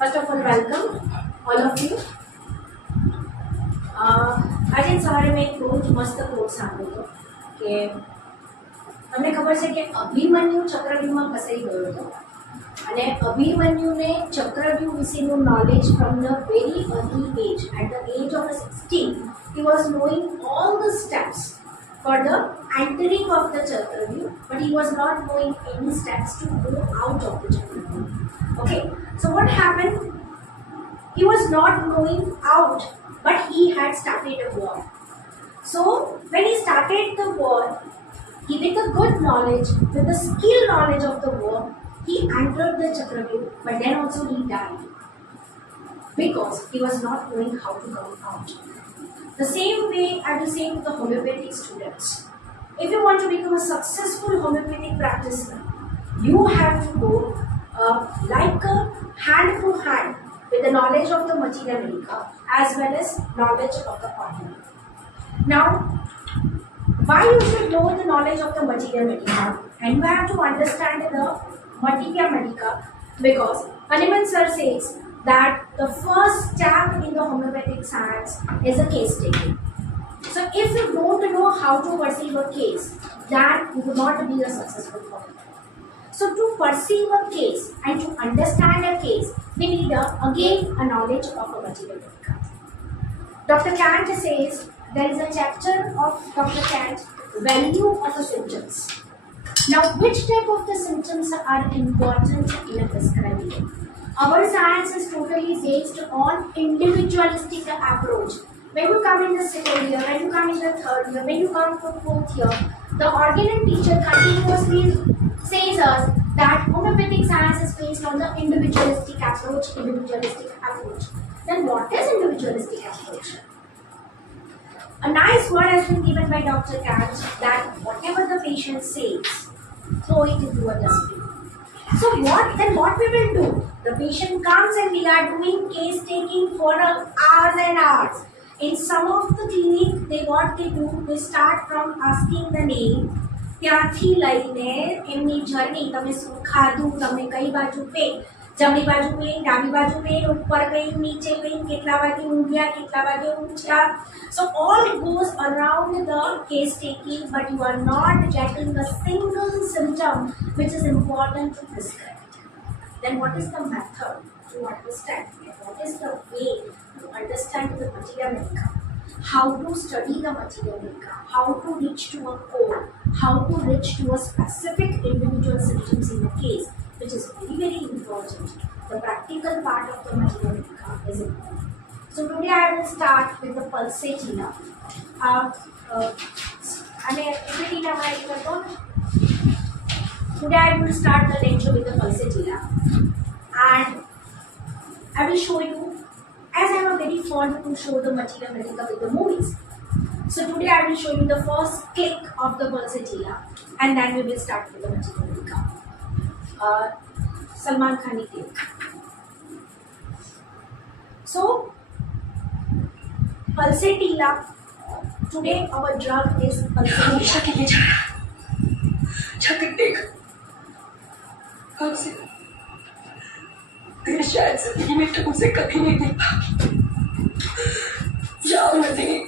First of all, welcome all of you. આજે સવારે મેં એક બહુ જ મસ્ત કોટ સાંભળ્યો કે તમને ખબર છે કે અભિમન્યુ ચક્રવ્યૂહમાં ફસાઈ ગયો હતો અને અભિમન્યુને ચક્રવ્યૂહ વિશેનું knowledge from the very early age at the age of 16 he was knowing all the steps for the entering of the chakravyu, but he was not knowing any steps to go out of the chakravyu. Okay, so what happened? He was not going out, but he had started a war. So when he started the war, he with a good knowledge, with the skill knowledge of the war, he entered the chakravyu, but then also he died because he was not knowing how to come out. The same way I will say to the homeopathic students, if you want to become a successful homeopathic practitioner, you have to go like a hand to hand with the knowledge of the materia medica as well as knowledge of the ordinary. Now, why you should know the knowledge of the materia medica and you have to understand the materia medica? Because Hahnemann sir says that the first step in the homeopathic science is a case taking. So if you don't know how to perceive a case, then you will not be a successful homeopathic. So to perceive a case and to understand a case, we need again a knowledge of a materia medica. Dr. Kant says there is a chapter of Dr. Kant, value of the symptoms. Now, which type of the symptoms are important in a prescribing? Our science is totally based on individualistic approach. When you come in the second year, when you come in the third year, when you come to fourth year, the organic teacher continuously says us that homeopathic science is based on the individualistic approach. Then what is individualistic approach? A nice word has been given by Dr. Kant that whatever the patient says, throw it into a dustbin. So what we will do? The patient comes and we are doing case taking for hours and hours. In some of the clinic, what they do, they start from asking the name. ત્યાંથી લઈને એમની journey તમે શું ખાધું, તમે કઈ બાજુ pen, જમણી બાજુ પેન, ડાબી બાજુ પેન, ઉપર પેન, નીચે પેન, કેટલા વાગે ઊંઘ્યા, કેટલા વાગે ઉઠ્યા. So all goes around the case taking, but you are not getting a single symptom which is important to prescribe. Then what is the method to understand? What is the way to understand the materia medica? How to study the materia medica? How to reach to a code? How to reach to a specific individual symptoms in a case, which is very, very important. The practical part of the materia medica is important. So today I will start with the Pulsatilla. Today I will start the lecture with the Pulsatilla, and I will show you, as I am very fond to show the materia medica with the movies. So today I will show you the first click of the Pulsatilla, and then we will start with the materia medica. Salman Khani click. So Pulsatilla. Today our drug is Pulsatilla. शायद जिंदगी में तुमसे कभी नहीं मिल पाऊंगी। जाओ नहीं।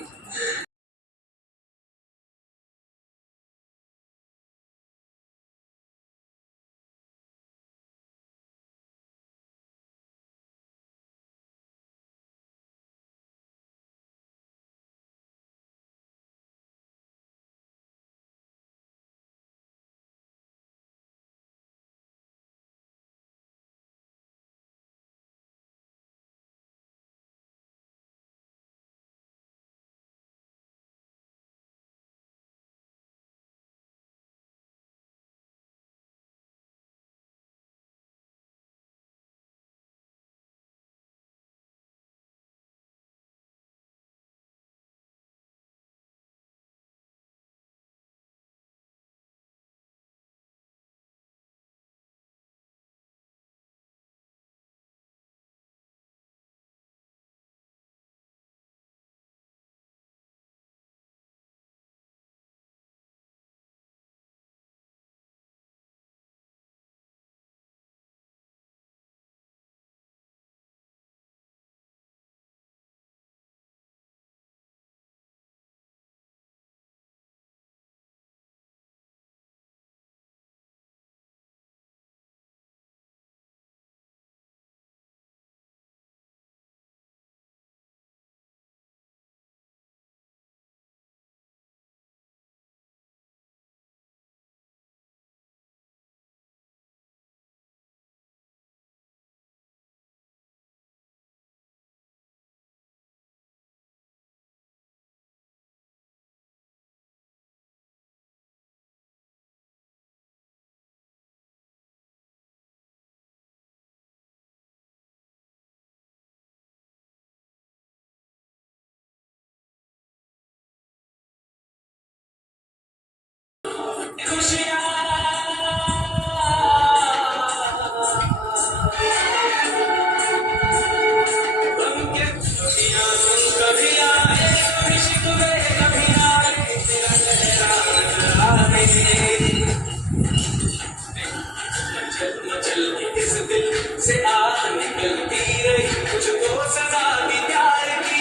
से आह निकलती रही, मुझको सजा दी प्यार की,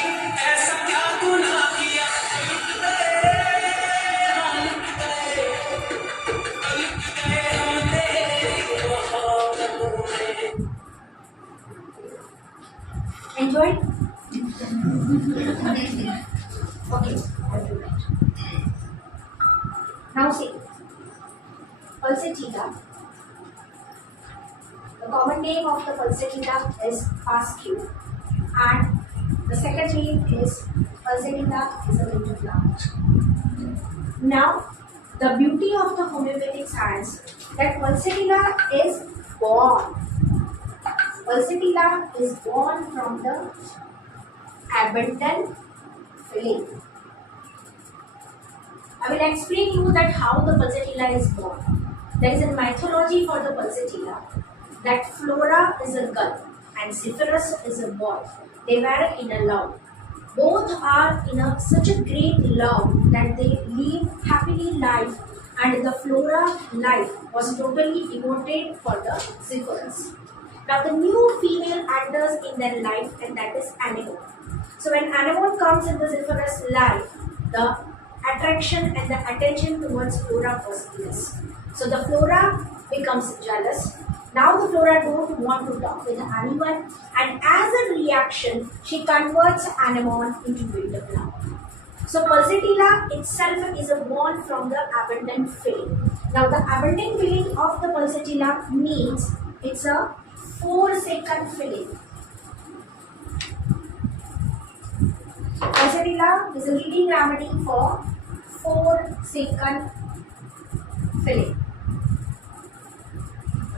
ऐसा क्या गुनाह किया, लुट गए, हाँ लुट गए, लुट गए हम तेरी मोहब्बतों में। Enjoy? Okay, I'll do that. Now see, Pulsatilla. The common name of the Pulsatilla is pasque, and the second name is Pulsatilla is a winter flower. Now, the beauty of the homeopathic science that Pulsatilla is born. Pulsatilla is born from the abundant filling. I will explain you that how the Pulsatilla is born. There is a mythology for the Pulsatilla that Flora is a girl and Zephyrus is a boy. They were in a love. Both are in such a great love that they live happily life, and the Flora life was totally devoted for the Zephyrus. Now the new female enters in their life, and that is anemone. So when anemone comes in the Zephyrus life, the attraction and the attention towards Flora was less. So the Flora becomes jealous. Now the Flora don't want to talk with anyone, and as a reaction, she converts anemone into winter flower. So Pulsatilla itself is born from the abundant filling. Now the abundant filling of the Pulsatilla means it's a 4-second filling. Pulsatilla is a leading remedy for 4-second filling.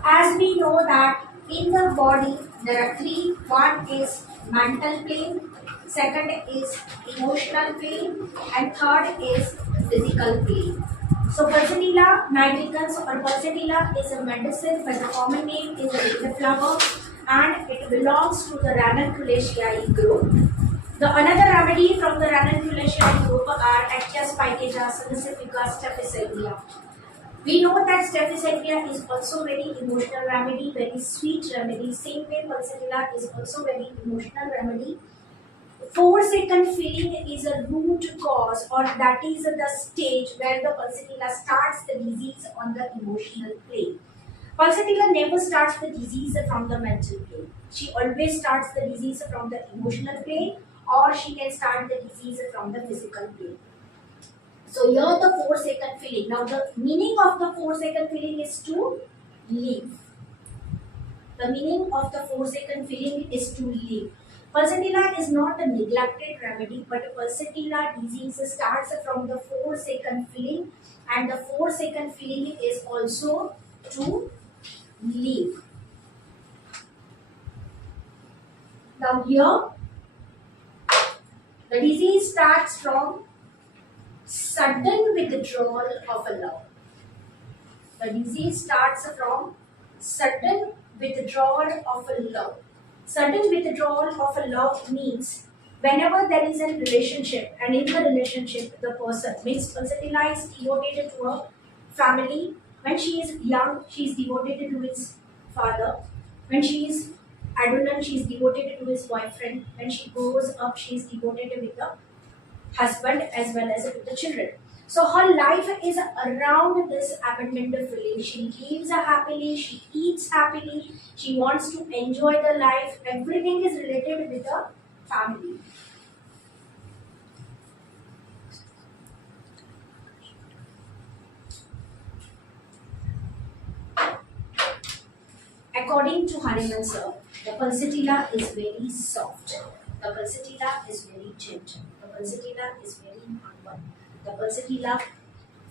As we know that in the body there are three. One is mental plane, second is emotional plane, and third is physical plane. So Pulsatilla nigricans or Pulsatilla is a medicine, but the common name is a winter flower, and it belongs to the Ranunculaceae group. The another remedy from the Ranunculaceae group are Achaia spicaea, Salicifica, Staphysalia. We know that Staphysalia is also very emotional remedy, very sweet remedy. Same way Pulsatilla is also very emotional remedy. 4-second filling is a root cause, or that is the stage where the Pulsatilla starts the disease on the emotional plane. Pulsatilla never starts the disease from the mental plane. She always starts the disease from the emotional plane, or she can start the disease from the physical plane. So here the 4-second filling. Now the meaning of the 4-second filling is to live. The meaning of the 4-second filling is to live. Pulsatilla is not a neglected remedy, but Pulsatilla disease starts from the 4-second filling, and the 4-second filling is also to live. Now here the disease starts from sudden withdrawal of a love. The disease starts from sudden withdrawal of a love. Sudden withdrawal of a love means whenever there is a relationship, and in the relationship the person means Pulsatilla is devoted to a family. When she is young, she is devoted to his father. When she is adolescent, she is devoted to his boyfriend. When she grows up, she is devoted with the husband as well as with the children. So her life is around this abundant filling. She lives happily, she eats happily, she wants to enjoy the life. Everything is related with the family. According to Hahnemann sir, the Pulsatilla is very soft. The Pulsatilla is very gentle. The Pulsatilla is very humble. The Pulsatilla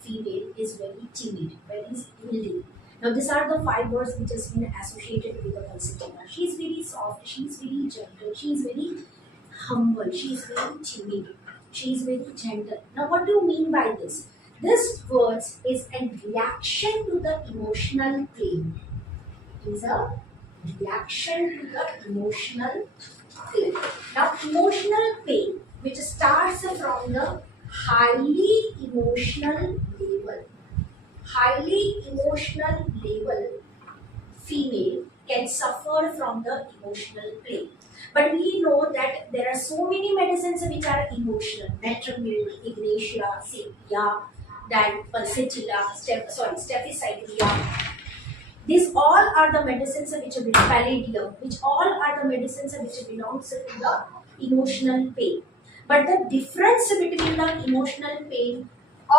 female is very timid, very yielding. Now these are the 5 words which has been associated with the Pulsatilla. She is very soft, she is very gentle, she is very humble, she is very timid, she is very gentle. Now what do you mean by this? This words is a reaction to the emotional pain. It is a reaction to the emotional pain. Now emotional pain which starts from the highly emotional level female can suffer from the emotional pain. But we know that there are so many medicines which are emotional: metronidazole, ignatia, sepia, then pulsatilla, staphylococcus. These all are the medicines which are palladium, which all are the medicines which belongs to the emotional pain. But the difference between the emotional pain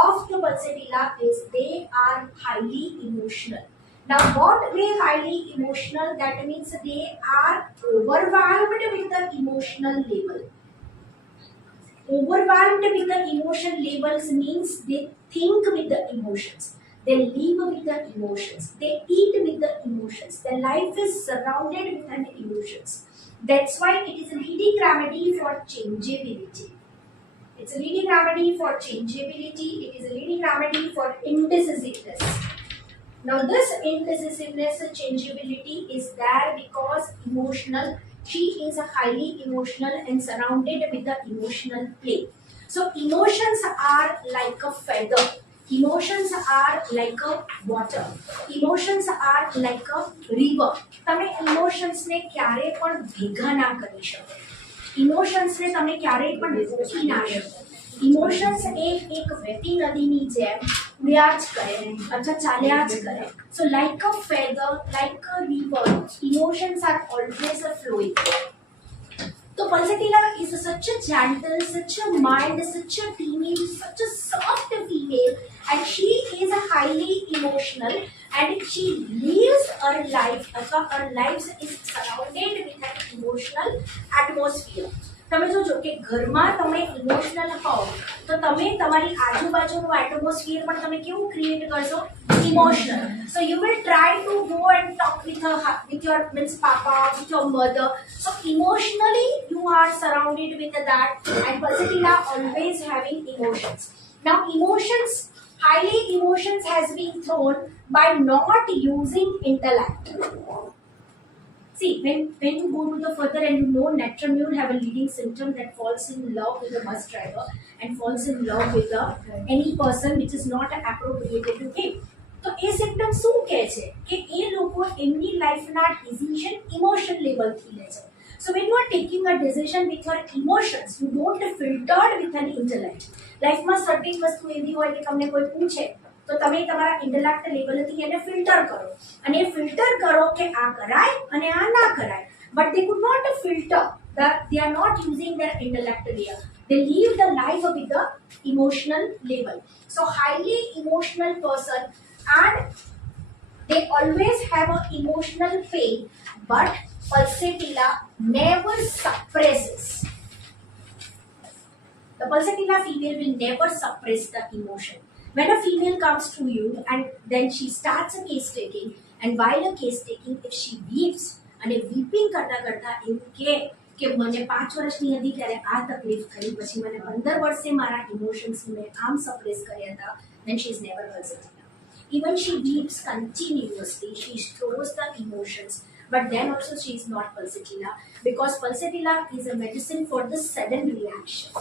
of the pulsatilla is they are highly emotional. Now, what way highly emotional? That means they are overwhelmed with the emotional label. Overwhelmed with the emotion labels means they think with the emotions, they live with the emotions, they eat with the emotions, their life is surrounded with an emotions. That's why it is a leading remedy for changeability. It's a leading remedy for changeability, it is a leading remedy for indecisiveness. Now, this indecisiveness, changeability is there because emotional. She is highly emotional and surrounded with the emotional play. So, emotions are like a feather. Emotions are like a water. Emotions are like a river. તમે ઇમોશન્સને ક્યારે પણ ભેગા ના કરી શકો. ઇમોશન્સને તમે ક્યારેય પણ રોકી ના શકો. ઇમોશન્સ એક વહેતી નદીની જેમ ઉડ્યા જ કરે અથવા ચાલ્યા જ કરે. So like a feather, like a river, emotions are always flowing. So Pulsatilla is such a gentle, such a mild, such a timid, such a soft female, and she is highly emotional, and she lives her life. Her life is surrounded with an emotional atmosphere. તમે જોજો કે ઘરમાં તમે emotional હો તો તમે તમારી આજુબાજુનું એટમોસ્ફિયર પણ તમે કેવું ક્રિએટ કરશો? Emotional. So you will try to go and talk with your means papa, with your mother. So emotionally you are surrounded with that, and Pulsatilla always having emotions. Now highly emotions has been thrown by not using intellect. See, when you go to the further and you know Netramune have a leading symptom that falls in love with the bus driver and falls in love with any person which is not appropriated to him. તો એ symptom શું કહે છે કે એ લોકો એમની લાઈફના decision emotion લેવલથી લે છે. So when you are taking a decision with your emotions, you don't filter with an intellect. લાઈફમાં સર્ટેન વસ્તુ એવી હોય કે તમને કોઈ પૂછે તો તમે તમારા ઇન્ટેલેક્ટ લેવલથી એને ફિલ્ટર કરો અને એ ફિલ્ટર કરો કે આ કરાય અને આ ના કરાય. But they could not filter that they are not using their intellect layer. They live the life with the emotional level. So highly emotional person, and they always have an emotional pain, but Pulsatilla never suppresses. The Pulsatilla female will never suppress the emotion. When a female comes to you and then she starts a case taking, and while a case taking, if she weeps and weeping કરતા કરતા એવું કે મને 5 વર્ષની હતી ત્યારે આ તકલીફ થઈ, પછી મને 15 વર્ષે મારા ઇમોશન્સ મેં આમ સપ્રેસ કર્યા હતા, then she is never Pulsatilla. Even she weeps continuously, she throws the emotions, but then also she is not Pulsatilla, because Pulsatilla is a medicine for the sudden reaction,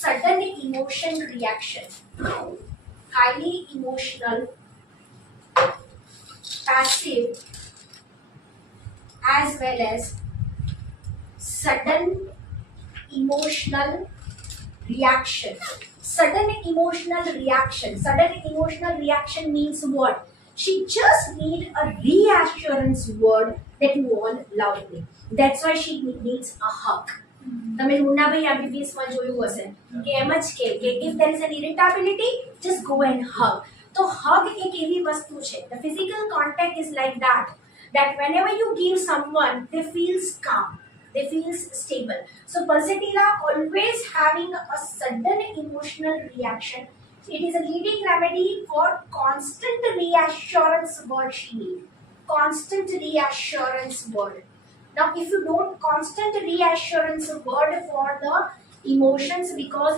sudden emotion reaction. Highly emotional, passive, as well as sudden emotional reaction. Sudden emotional reaction. Sudden emotional reaction means what? She just need a reassurance word that you all love me. That's why she needs a hug. તમે મુન્નાભાઈ એમબીબીએસમાં જોયું હશે કે એમ જ કે if there is an irritability, just go and hug. તો hug એક એવી વસ્તુ છે, the physical contact is like that whenever you give someone, they feels calm, they feels stable. So Pulsatilla always having a sudden emotional reaction. It is a leading remedy for constant reassurance word she need. Constant reassurance word. Now, if you don't constant reassurance word for the emotions, because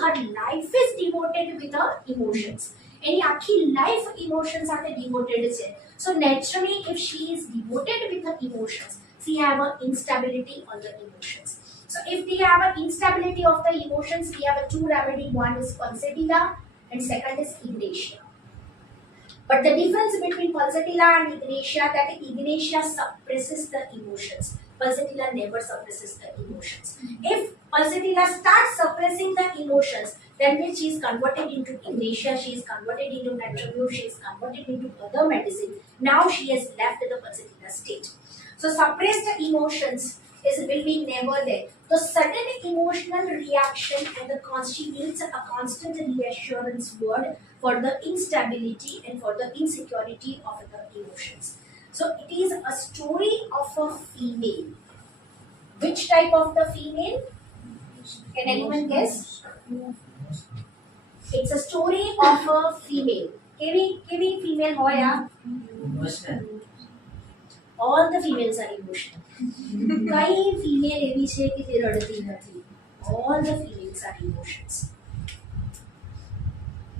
her life is devoted with her emotions. Any akhi life emotions are devoted છે. So naturally, if she is devoted with her emotions, she have an instability on the emotions. So if they have an instability of the emotions, we have a two remedy. One is Pulsatilla and second is ignatia. But the difference between Pulsatilla and Ignatia, that Ignatia suppresses the emotions. Pulsatilla never suppresses the emotions. If Pulsatilla starts suppressing the emotions, then means she is converted into Ignatia, she is converted into Natromute, she is converted into other medicine. Now she has left the Pulsatilla state. So suppressed emotions will be never there. The sudden emotional reaction and the constitutes a constant reassurance word for the instability and for the insecurity of the emotions. So it is a story of a female. Which type of the female? Can anyone guess? It's a story of a female. કેવી female હોય આ? All the females are emotional. કઈ female એવી છે કે જે રડતી નથી? All the females are emotions.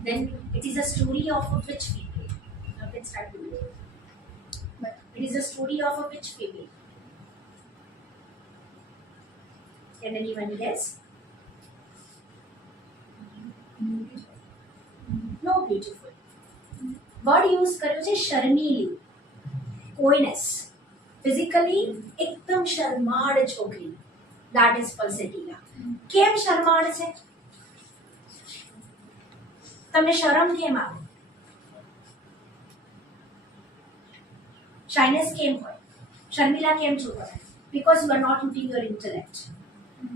Then it is a story of a which female? Now let's start with it. But it is a story of a which female? Can anyone guess? No, beautiful. Word use કર્યો છે શર્મીલી. Coyness. Physically એકદમ શરમાળ છોકરી. That is Pulsatilla. કેમ શરમાળ છે? તમને શરમ કેમ આવે? Shyness કેમ હોય? શર્મિલા કેમ છો તમે? Because you are not using your intellect.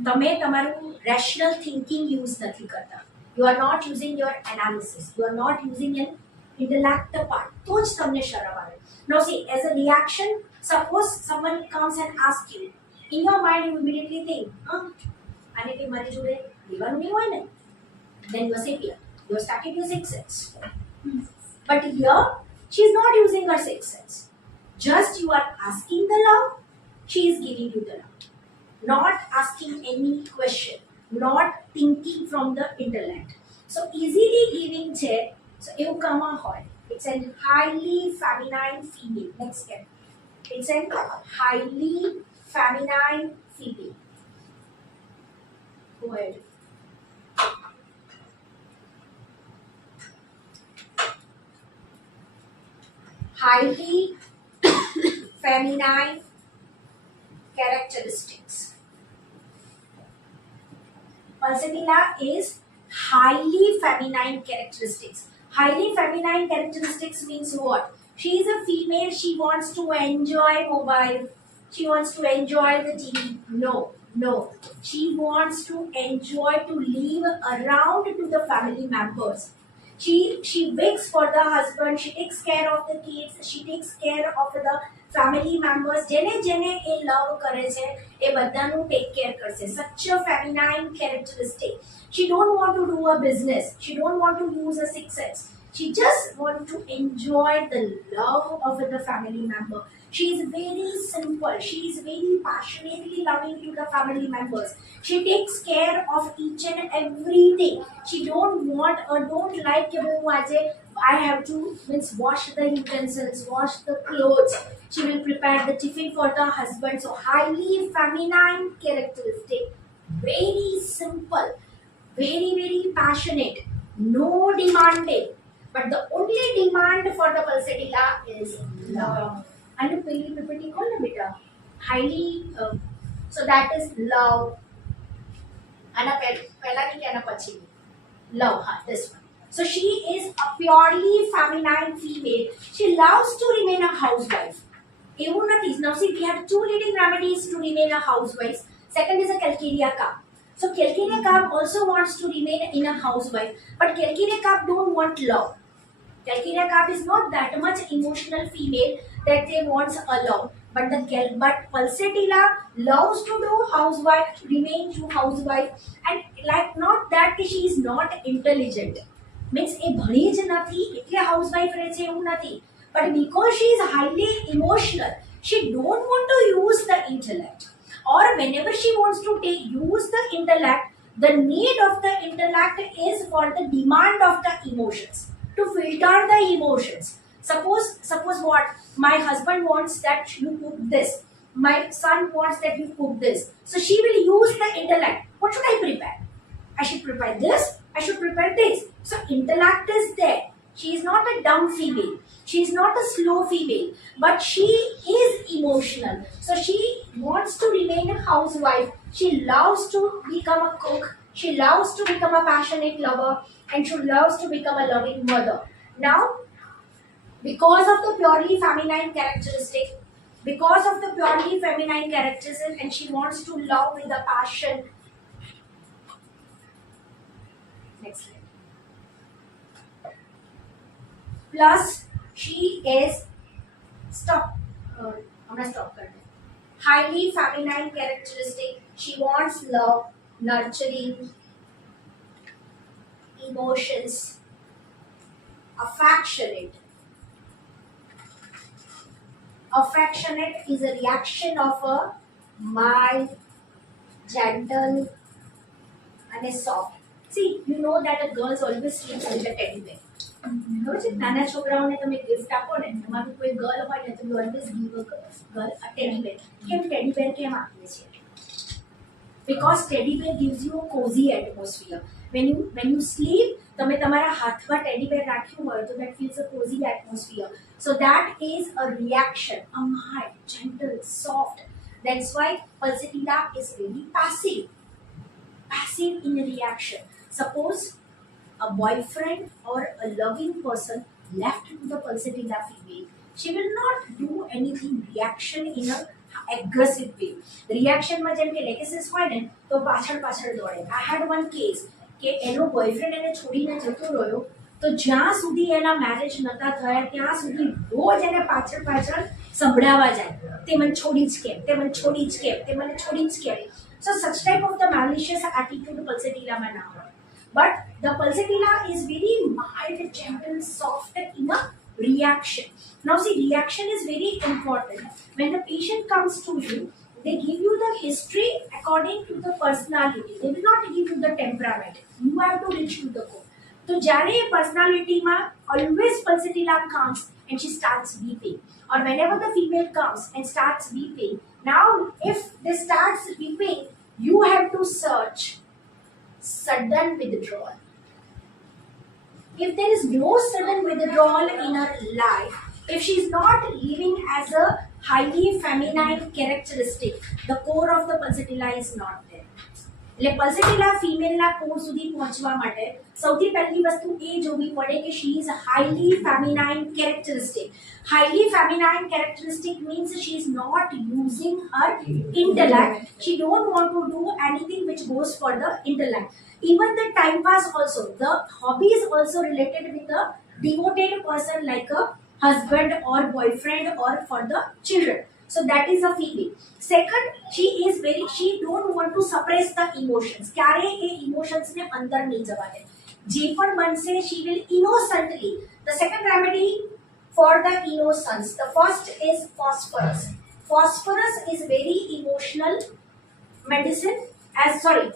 તમે તમારું rational thinking use નથી કરતા. You are not using your analysis. You are not using an intellect part. તો જ તમને શરમ આવે. Now see, as a reaction, suppose someone comes and asks you, in your mind you immediately think, આને કે મારી જોડે લેવાનું નહીં હોય ને? Then you are sapient. You have started your sixth sense. But here, she is not using her sixth sense. Just you are asking the love, she is giving you the love. Not asking any question, not thinking from the intellect. So easily giving છે. So એવું કમા હોય. It's a highly feminine female. Next step. It's a highly feminine female. Go ahead. Highly feminine characteristics. Pulsatilla is highly feminine characteristics. Highly feminine characteristics means what? She is a female, she wants to enjoy mobile, she wants to enjoy the TV. No. She wants to enjoy to live around to the family members. She wakes for the husband, she takes care of the kids, she takes care of the family members. જેને એ love કરે છે એ બધાનું take care કરશે. Such a feminine characteristic. She don't want to do a business. She don't want to use a sixth sense. She just want to enjoy the love of the family member. She is very simple. She is very passionately loving to the family members. She takes care of each and everything. She don't want or don't like I have to wash the utensils, wash the clothes. She will prepare the tiffin for the husband. So highly feminine characteristic. Very simple. Very, very passionate. No demanding. But the only demand for the Pulsatilla is love. And the PPT call beta. Highly, so that is love. And love, this one. So she is a purely feminine female. She loves to remain a housewife. Now see, we have two leading remedies to remain a housewife. Second is a calcarea cup. So calcarea cup also wants to remain in a housewife, but calcarea cup don't want love. Calcarea cup is not that much emotional female that they wants a love. But Pulsatilla loves to do housewife, remain to housewife, and like not that she is not intelligent. Means a bhani જ નથી એટલે housewife રહે છે એવું નથી. But because she is highly emotional, she don't want to use the intellect. Or whenever she wants to use the intellect, the need of the intellect is for the demand of the emotions, to filter the emotions. Suppose what? My husband wants that you cook this. My son wants that you cook this. So she will use the intellect. What should I prepare? I should prepare this. I should prepare this. So intellect is there. She is not a dumb female. She is not a slow female, but she is emotional. So she wants to remain a housewife. She loves to become a cook. She loves to become a passionate lover, and she loves to become a loving mother. Now, because of the purely feminine characteristic, and she wants to love with a passion. Next slide. Plus, she is highly feminine characteristic. She wants love, nurturing, emotions, affectionate. Affectionate is a reaction of a mild, gentle, and a soft. See, you know that a girls always sleeps with a teddy bear. ખબર છે નાના છોકરાઓને તમે gift આપો ને તમારું કોઈ girl હોય ને તો you always give a girl a teddy બેર. કેમ ટેડી બેર કેમ આપીએ છીએ? Because teddy bear gives you a cozy atmosphere. When you sleep, તમે તમારા હાથમાં teddy bear રાખ્યું હોય તો that feels a cozy atmosphere. So that is a reaction, a mild, gentle, soft. That's why Pulsatilla is very passive. Passive in reaction. Suppose a boyfriend or a loving person left to the Pulsatilla female, she will not do anything reaction in a aggressive way. Reaction માં જેમ કે લેકેસિસ હોય ને તો પાછળ દોડે. I had one case કે એનો બોયફ્રેન્ડ એને છોડીને જતો રહ્યો તો જ્યાં સુધી એના મેરેજ નતા થયા ત્યાં સુધી રોજ એને પાછળ સંભળાવા જાય તે મને છોડી જ કેમ, તે મને છોડી જ કેમ, તે મને છોડી જ કેમ. So such type of the malicious attitude Pulsatilla માં ના હોય. But the Pulsatilla is very mild, gentle, soft in a reaction. Now see, reaction is very important. When the patient comes to you, they give you the history according to the personality. They will not give you the temperament. You have to reach to the core. So જ્યારે personality માં always Pulsatilla comes and she starts weeping, or whenever the female comes and starts weeping, now if they starts weeping, you have to search sudden withdrawal. If there is no sudden withdrawal in her life, if she is not living as a highly feminine characteristic, the core of the Pulsatilla is not there. એટલે Pulsatilla female ના core સુધી પહોંચવા માટે સૌથી પહેલી વસ્તુ એ જોવી પડે કે she is a highly feminine characteristic. Highly feminine characteristic means she is not using her intellect. She don't want to do anything which goes for the intellect. Even the time pass also, the hobby is also related with a devoted person like a husband or boyfriend or for the children. So that is a female. Second, she don't want to suppress the emotions. ક્યારે એ emotions ને અંદર નહીં જવા દે. જે પણ બનશે she will innocently. The second remedy for the innocence. The first is phosphorus. Phosphorus is very emotional medicine.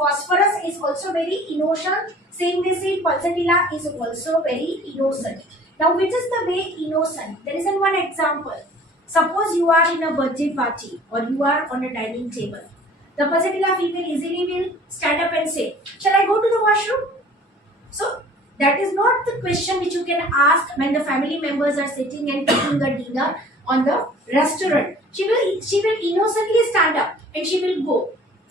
Phosphorus is also very emotional. Same way, say Pulsatilla is also very innocent. Now, which is the way innocent? There is one example. Suppose you are in a birthday party or you are on a dining table. The Pulsatilla female easily will stand up and say, "Shall I go to the washroom?" So that is not the question which you can ask when the family members are sitting and taking a dinner on the restaurant. She will innocently stand up and she will go.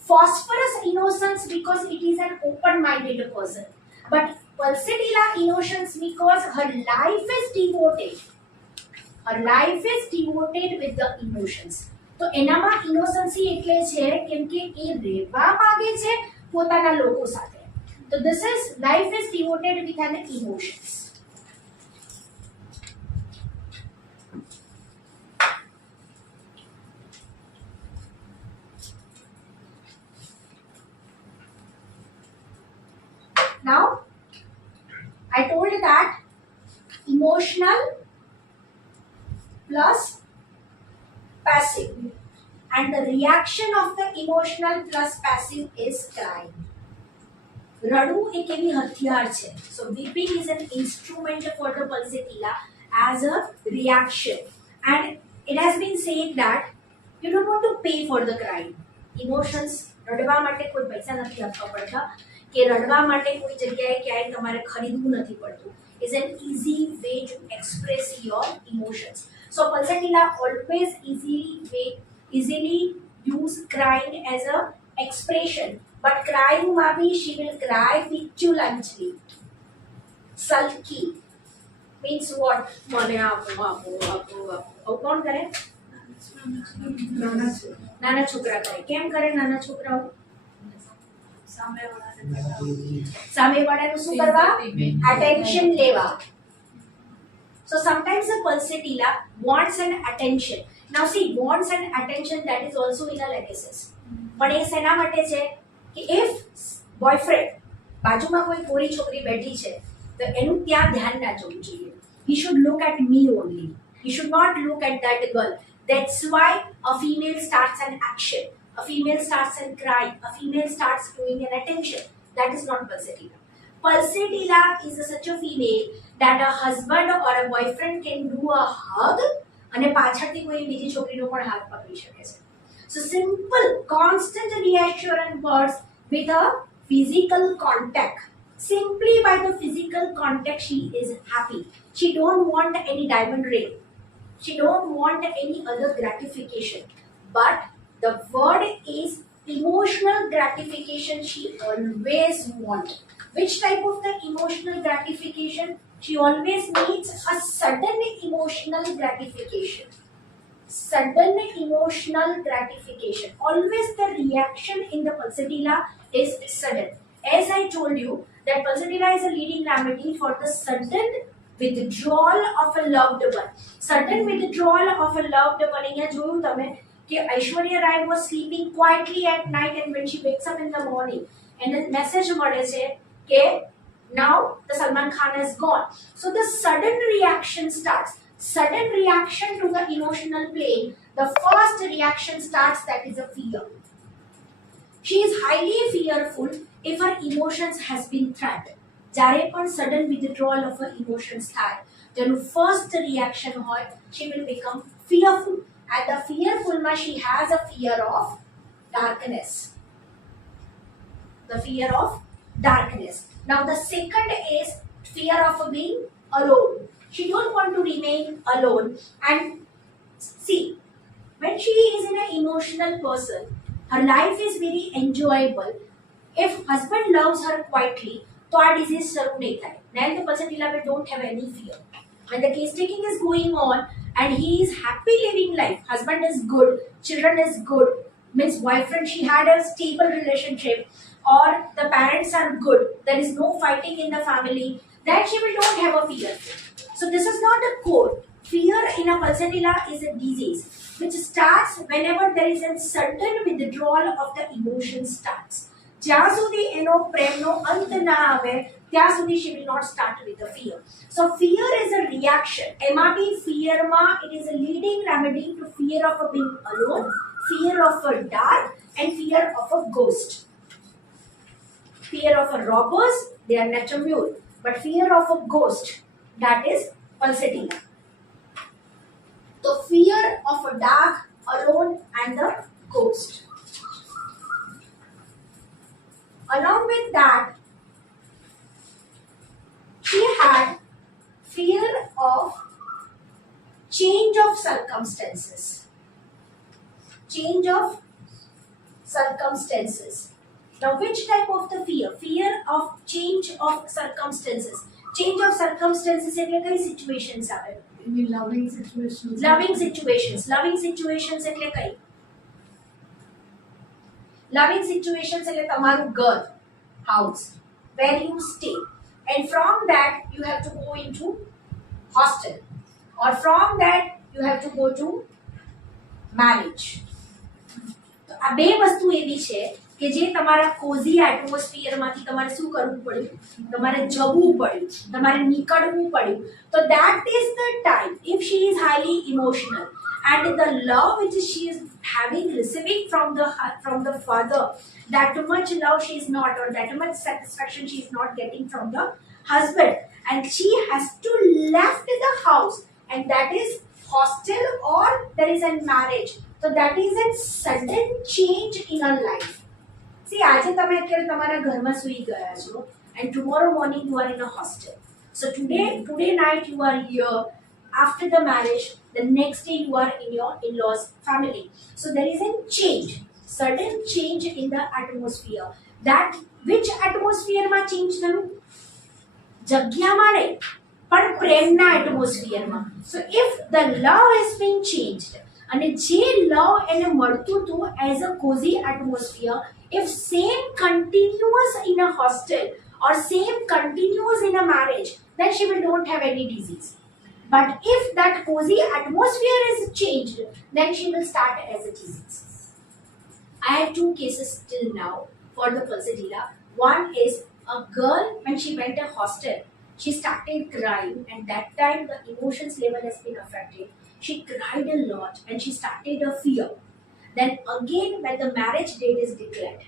Phosphorus innocence because it is an open-minded person. But Pulsatilla innocence because her life is devoted. Her life is devoted with the emotions. તો એનામાં ઇનોસન્સી એટલે છે કેમ કે એ રહેવા માંગે છે પોતાના લોકો સાથે. તો this is life is devoted with an emotions. Now, I told that emotional plus passive, and the reaction of the emotional plus passive is crying. રડવું એક એવી હથિયાર છે. So weeping is an instrument for the Pulsatilla as a reaction, and it has been said that you don't want to pay for the crying. Emotions રડવા માટે કોઈ પૈસા નથી આપવા પડતા કે રડવા માટે કોઈ જગ્યાએ ક્યાંય તમારે ખરીદવું નથી પડતું. is an easy way to express your emotions. So Pulsatilla always easily use crying as a expression, but crying maybe she will cry petulantly. Sulky means what? મને આપો આપો આપો આપો કોણ કરે? નાના છોકરા કરે. કેમ કરે નાના છોકરાઓ? સામેવાળાનું શું કરવા? attention લેવા. So sometimes the Pulsatilla wants an attention. Now see, wants an attention, that is also in a legacies. પણ એ શેના માટે છે કે if boyfriend બાજુમાં કોઈ કોરી છોકરી બેઠી છે તો એનું ત્યાં ધ્યાન ના જવું જોઈએ. He should look at me only. He should not look at that girl. That's why a female starts an action. A female starts and crying. A female starts doing an attention. That is not Pulsatilla. Pulsatilla is such a female that a husband or a boyfriend can do a hug અને પાછળથી કોઈ બીજી છોકરીનો પણ હાથ પકડી શકે છે. So simple, constant reassurance words with a physical contact. Simply by the physical contact, she is happy. She don't want any diamond ring. She don't want any other gratification. But the word is emotional gratification she always wants. Which type of the emotional gratification? She always needs a sudden emotional gratification. Sudden emotional gratification. Always the reaction in the Pulsatilla is sudden. As I told you, that Pulsatilla is a leading remedy for the sudden withdrawal of a loved one. Sudden withdrawal of a loved one. અહીંયા જોયું તમે કે Aishwarya Rai was sleeping quietly at night, and when she wakes up in the morning and the message મળે છે કે now the Salman Khan is gone. So the sudden reaction starts. Sudden reaction to the emotional plane. The first reaction starts, that is a fear. She is highly fearful if her emotions has been threatened. જ્યારે પણ sudden withdrawal of her emotions થાય તેનું first reaction હોય, she will become fearful. At the fearful માં she has a fear of darkness. The fear of darkness. Now the second is fear of being alone. She don't want to remain alone. And see, when she is in an emotional person, her life is very enjoyable. If husband loves her quietly, तो our disease शरू नहीं થાય. Then the Pulsatilla don't have any fear. When the case taking is going on and he is happy living life, husband is good, children is good, means boyfriend she had a stable relationship, or the parents are good, there is no fighting in the family, then she will don't have a fear. So this is not a code. Fear in a Pulsatilla is a disease which starts whenever there is a sudden withdrawal of the emotion starts. જ્યાં સુધી એનો પ્રેમનો અંત ના આવે ત્યાં સુધી she will not start with the fear. So fear is a reaction. એમાં બી fearમાં it is a leading remedy to fear of being alone, fear of a dark, and fear of a ghost. Fear of a robbers, they are natural, but fear of a ghost, that is Pulsatilla. So fear of a dark, alone, and the ghost. Along with that, she had fear of change of circumstances. Change of circumstances. Now, which type of the fear? Fear of change of circumstances. Change of circumstances એટલે કઈ situations આવે? Loving situations. Loving situations. Loving situations એટલે કઈ? Loving situations એટલે તમારું ઘર, house, where you stay, and from that you have to go into hostel, or from that you have to go to marriage. તો આ બે વસ્તુ એવી છે કે જે તમારા કોઝી એટમોસ્ફિયરમાંથી તમારે શું કરવું પડ્યું? તમારે જવું પડ્યું, તમારે નીકળવું પડ્યું. તો that is the time, if she is highly emotional and the love which she is having, receiving from the father, that much love she is not, or that much satisfaction she is not getting from the husband, and she has to left the house, and that is hostel, or there is a marriage. So that is a sudden change in her life. See, આજે તમે અત્યારે તમારા ઘરમાં સૂઈ ગયા છો, and tomorrow morning you are in a hostel. So today night you are here. After the marriage, the next day you are in your in-laws' family. So there is a change, sudden change in the atmosphere. That which atmosphere માં change થયું? જગ્યામાં નહીં, પણ પ્રેમના એટમોસ્ફિયરમાં. So if the love has been changed અને જે love એને મળતું હતું as a cosy atmosphere, if same continuous in a hostel or same continuous in a marriage, then she will don't have any disease. But if that cozy atmosphere is changed, then she will start as a disease. I have two cases till now for the Pulsatilla. One is a girl, when she went to hostel, she started crying, and that time the emotions level has been affected. She cried a lot and she started a fear. Then again, when the marriage date is declared,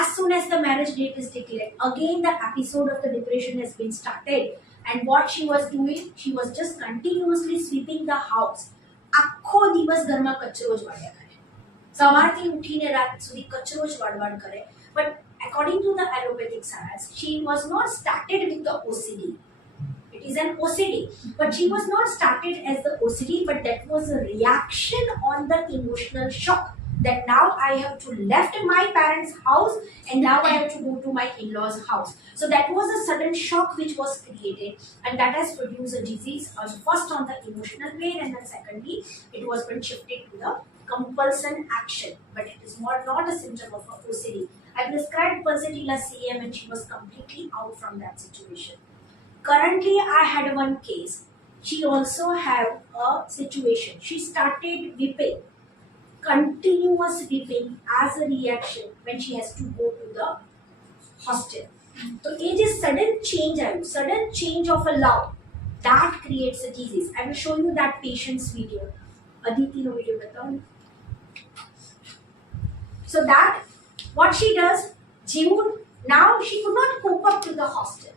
as soon as the marriage date is declared, again the episode of the depression has been started. And what she was doing, she was just continuously sweeping the house. આખો દિવસ ઘરમાં કચરો જ વાળ્યા કરે, સવારથી ઉઠીને રાત સુધી કચરો જ વાળવાડ કરે. But according to the allopathic science, she was not started with the OCD. It is an OCD, but she was not started as the OCD, but that was a reaction on the emotional shock that now I have to left my parents' house and now I have to go to my in-laws' house. So that was a sudden shock which was created, and that has produced a disease, first on the emotional plane, and then secondly it was been shifted to the compulsion action. But it is not a symptom of a OCD. I prescribed Pulsatilla CM and she was completely out from that situation. Currently I had one case. She also have a situation. She started weeping, continuous weeping as a reaction when she has to go to the hostel. So it is sudden change of a love that creates a disease. I will show you that patient's video. Aditi no video batao. So that what she does, June, now she could not cope up to the hostel.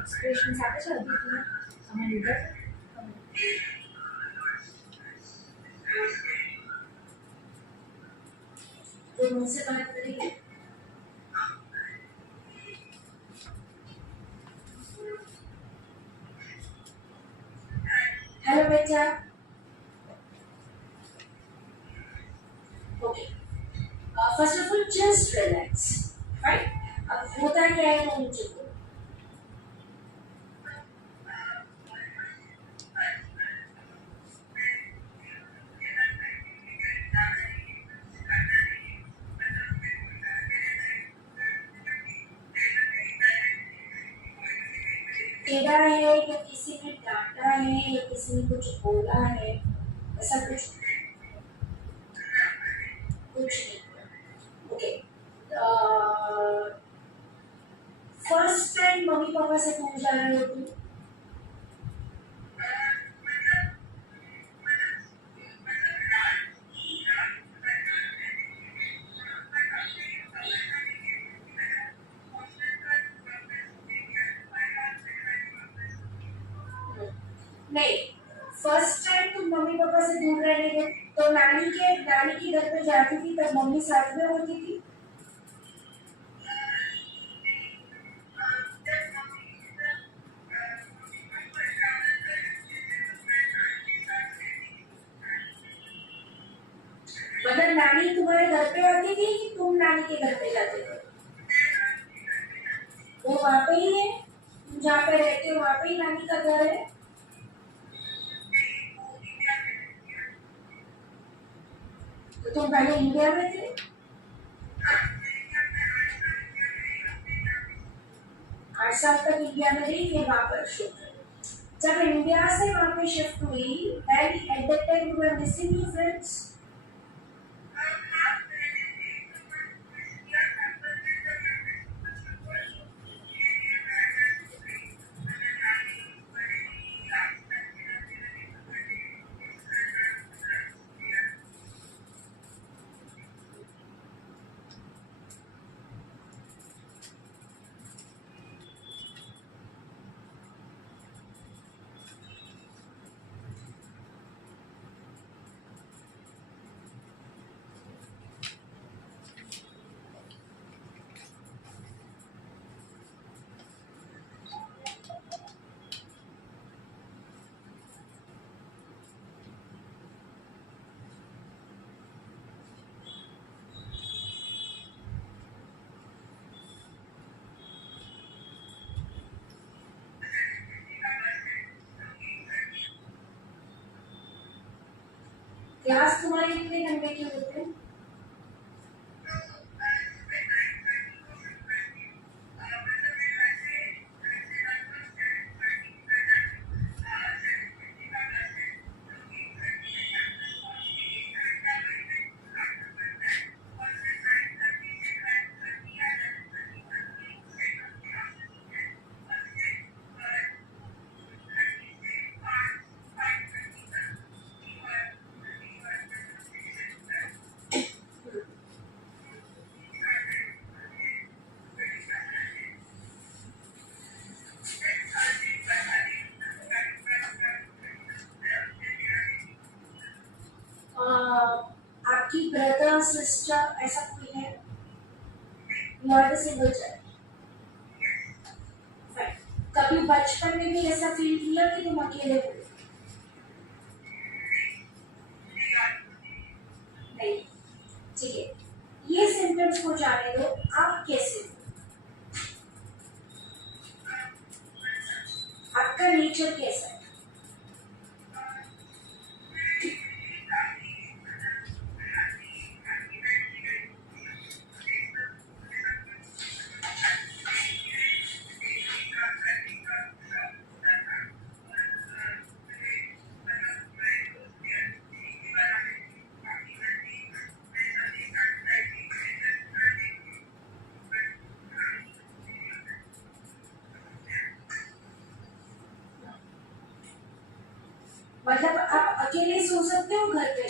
Expressions આવે છે અદિતિના તમારી અંદર? तो मुझसे बात करेंगे. Hello बेटा. Okay. First of all, just relax. Right? अब होता क्या है वो नीचे को. टेढ़ा है या किसी ने डांटा है या किसी ने कुछ बोला है, ऐसा कुछ नहीं. Okay. First time mummy papa से कौन जा रहे हो तुम? नहीं, फर्स्ट टाइम तुम मम्मी पापा से दूर रह रहे थे तो नानी के घर पे जाती थी, तब मम्मी साथ में होती थी. मतलब नानी तुम्हारे घर पे आती थी कि तुम नानी के घर पे जाते थे? वो वहाँ पे ही है, तुम जहाँ पे रहते हो वहाँ पे ही नानी का घर है. तो तुम पहले इंडिया में थे? 8 साल तक इंडिया में रही, फिर वहाँ पर शिफ्ट हुई। जब इंडिया से वहाँ पे शिफ्ट हुई, and at that time you were missing your friends. Class तुम्हारे कितने घंटे के होते हैं? आपकी ब्रदर सिस्टर ऐसा कोई है? You are the single child. कभी बचपन में भी ऐसा फील किया कि तुम अकेले हो? नहीं, ठीक है। ये सिम्टम्स को जाने दो, आप कैसे हो, आपका नेचर कैसा है? मतलब आप अकेले सो सकते हो घर पे?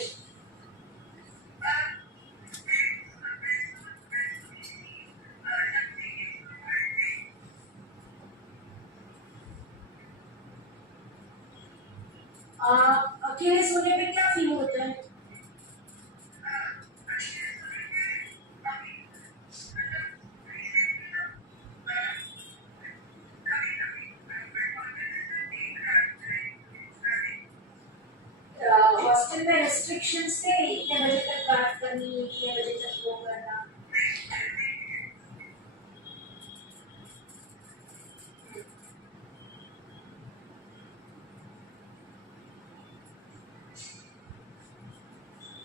अकेले सोने पे क्या फील होता है? हॉस्टल में रेस्ट्रिक्शंस थे, इतने बजे तक बात करनी, इतने बजे तक वो करना?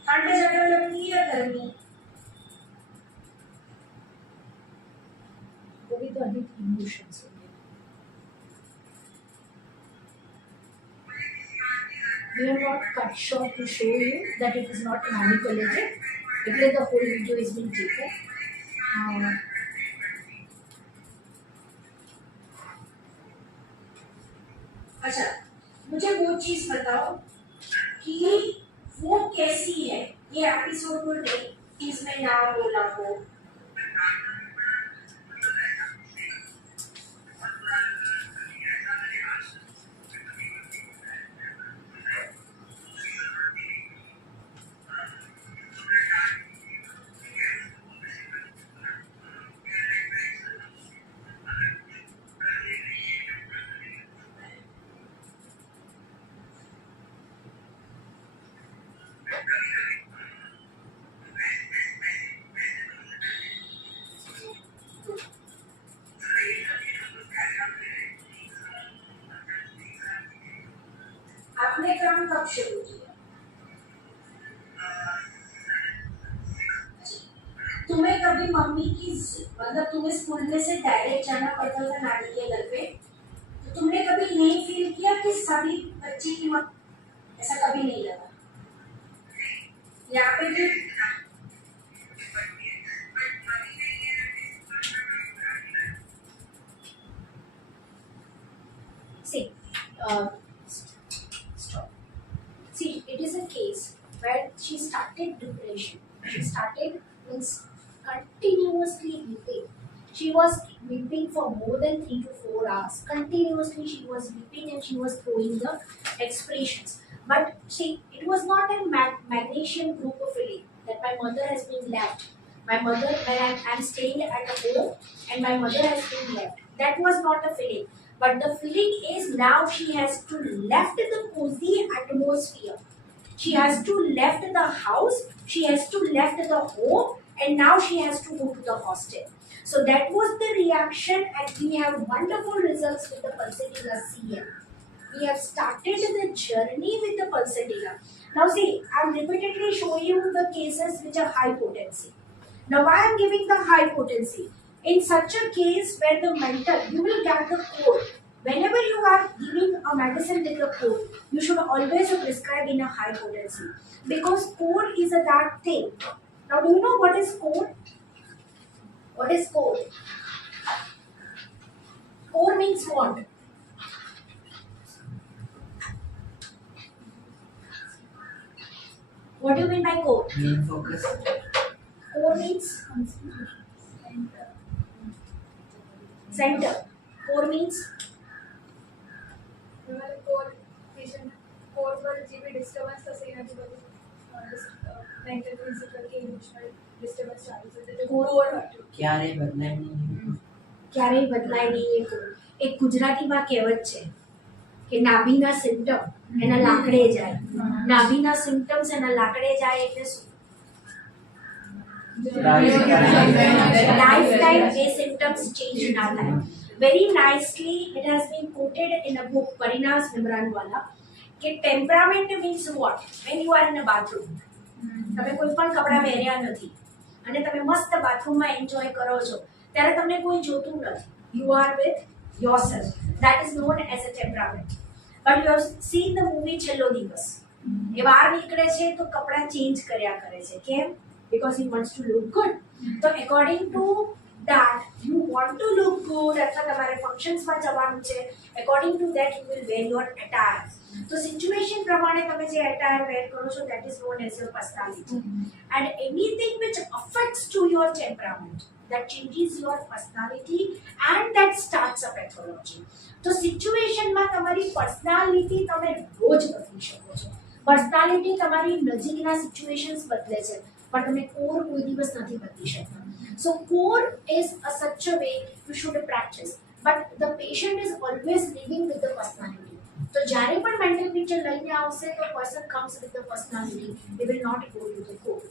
ठंड ज्यादा लगती है या गर्मी? वो भी तो अधिक इमोशंस होंगे। We are not cut short to show you that it is not manipulated. Because the whole video is being taken. अच्छा, मुझे वो चीज बताओ कि वो कैसी है, ये एपिसोड में नहीं, इसमें नाम बोला हो। आपने काम कब शुरू किया? तुम्हें कभी मम्मी की मतलब तुम्हें स्कूल में से डायरेक्ट जाना पड़ता था नानी के घर पे, तो तुमने कभी नहीं फील किया कि सभी बच्चे की ऐसा कभी नहीं लगा? यहाँ पे भी see, uh, stop. See, it is a case where she started depression. She started means continuously weeping. She was weeping for more than 3 to 4 hours. Continuously, she was weeping and she was throwing the expressions. But see, it was not a magnesium group of feeling that my mother has been left. My mother, when I'm staying at home and my mother has been left. That was not a feeling. But the feeling is now she has to left the cozy atmosphere. She has to left the house, she has to left the home, and now she has to go to the hostel. So that was the reaction, and we have wonderful results with the Pulsatilla CM. We have started the journey with the Pulsatilla. Now see, I'm repeatedly showing you the cases which are high potency. Now why I'm giving the high potency? In such a case where the mental, you will get the code. Whenever you are giving a medicine with the code, you should always prescribe in a high potency. Because code is a that thing. Now do you know what is code? What is code? Code means what? What do you mean by code? Main focus. Core means center. Core means core patient core पर जी भी disturbance થશે એનાથી બધું mental physical કે emotional disturbance ચાલુ થશે તો core ક્યારે બદલાય નહીં. ક્યારેય બદલાય નહીં એ કોડ. એક ગુજરાતીમાં કહેવત છે કે નાભીના સિમ્ટમ એના લાકડે જાય. નાભીના સિમ્ટમ્સ એના લાકડે જાય એટલે શું? Lifetime a symptoms change in our life. Very nicely, it has been quoted in a book, Parina's Vimranwala, that temperament means what? When you are in a bathroom, તમે કોઈ પણ કપડા પહેર્યા નથી અને તમે મસ્ત બાથરૂમમાં એન્જોય કરો છો ત્યારે તમને કોઈ જોતું નથી. You are with yourself. That is known as a temperament. But you have seen the movie છેલ્લો દિવસ. એ બહાર નીકળે છે તો કપડા ચેન્જ કર્યા કરે છે. કેમ? Because he wants to look good. So according to that, you want to look good, અથવા તમારે ફંક્શન્સમાં જવાનું છે, according to that you will wear your attire. So situation પ્રમાણે તમે જે attire wear કરો છો, that is known as your personality. And anything which affects to your temperament, that changes your personality and that starts a pathology. તો સિચ્યુએશનમાં તમારી personality તમે રોજ બદલી શકો છો. પર્સનાલિટી તમારી નજીકના સિચ્યુએશન્સ બદલે છે પણ તમે કોર કોઈ દિવસ નથી બદલી શકતા. So core is such a way you should practice, but the patient is always living with the personality. So જ્યારે પણ mental picture લઈને આવશે તો person comes with the personality. They will not go to the core.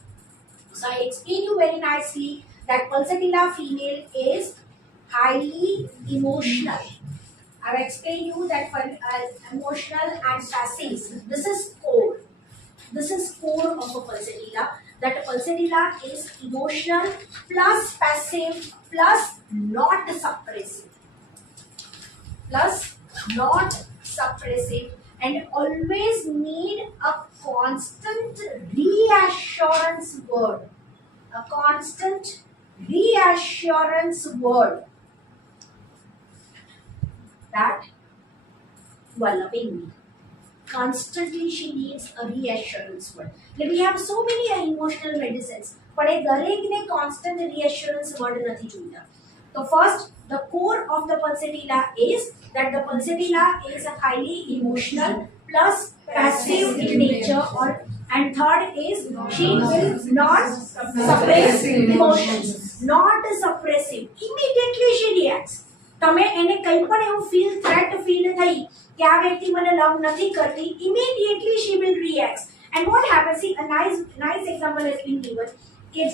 So I explain you very nicely that Pulsatilla female is highly emotional. I've explained you that for emotional and passive. This is core. This is core of a Pulsatilla. That Pulsatilla is emotional plus passive plus not suppressive. Plus not suppressive and always need a constant reassurance word. A constant reassurance word. That you are loving me. Constantly she needs a reassurance word. Like we have so many emotional medicines, but એ દરેકને constant reassurance word નથી જોઈતા. So first, the core of the Pulsatilla is that the Pulsatilla is a highly emotional plus passive in nature, or and third is she will not suppress emotions. Not suppressive. Immediately she reacts. તમે એને કંઈ પણ એવું threat feel થઈ કે આ વ્યક્તિ મને લવ નથી કરતી, immediately she will react. And what happens? See, a nice example has been given. Okay,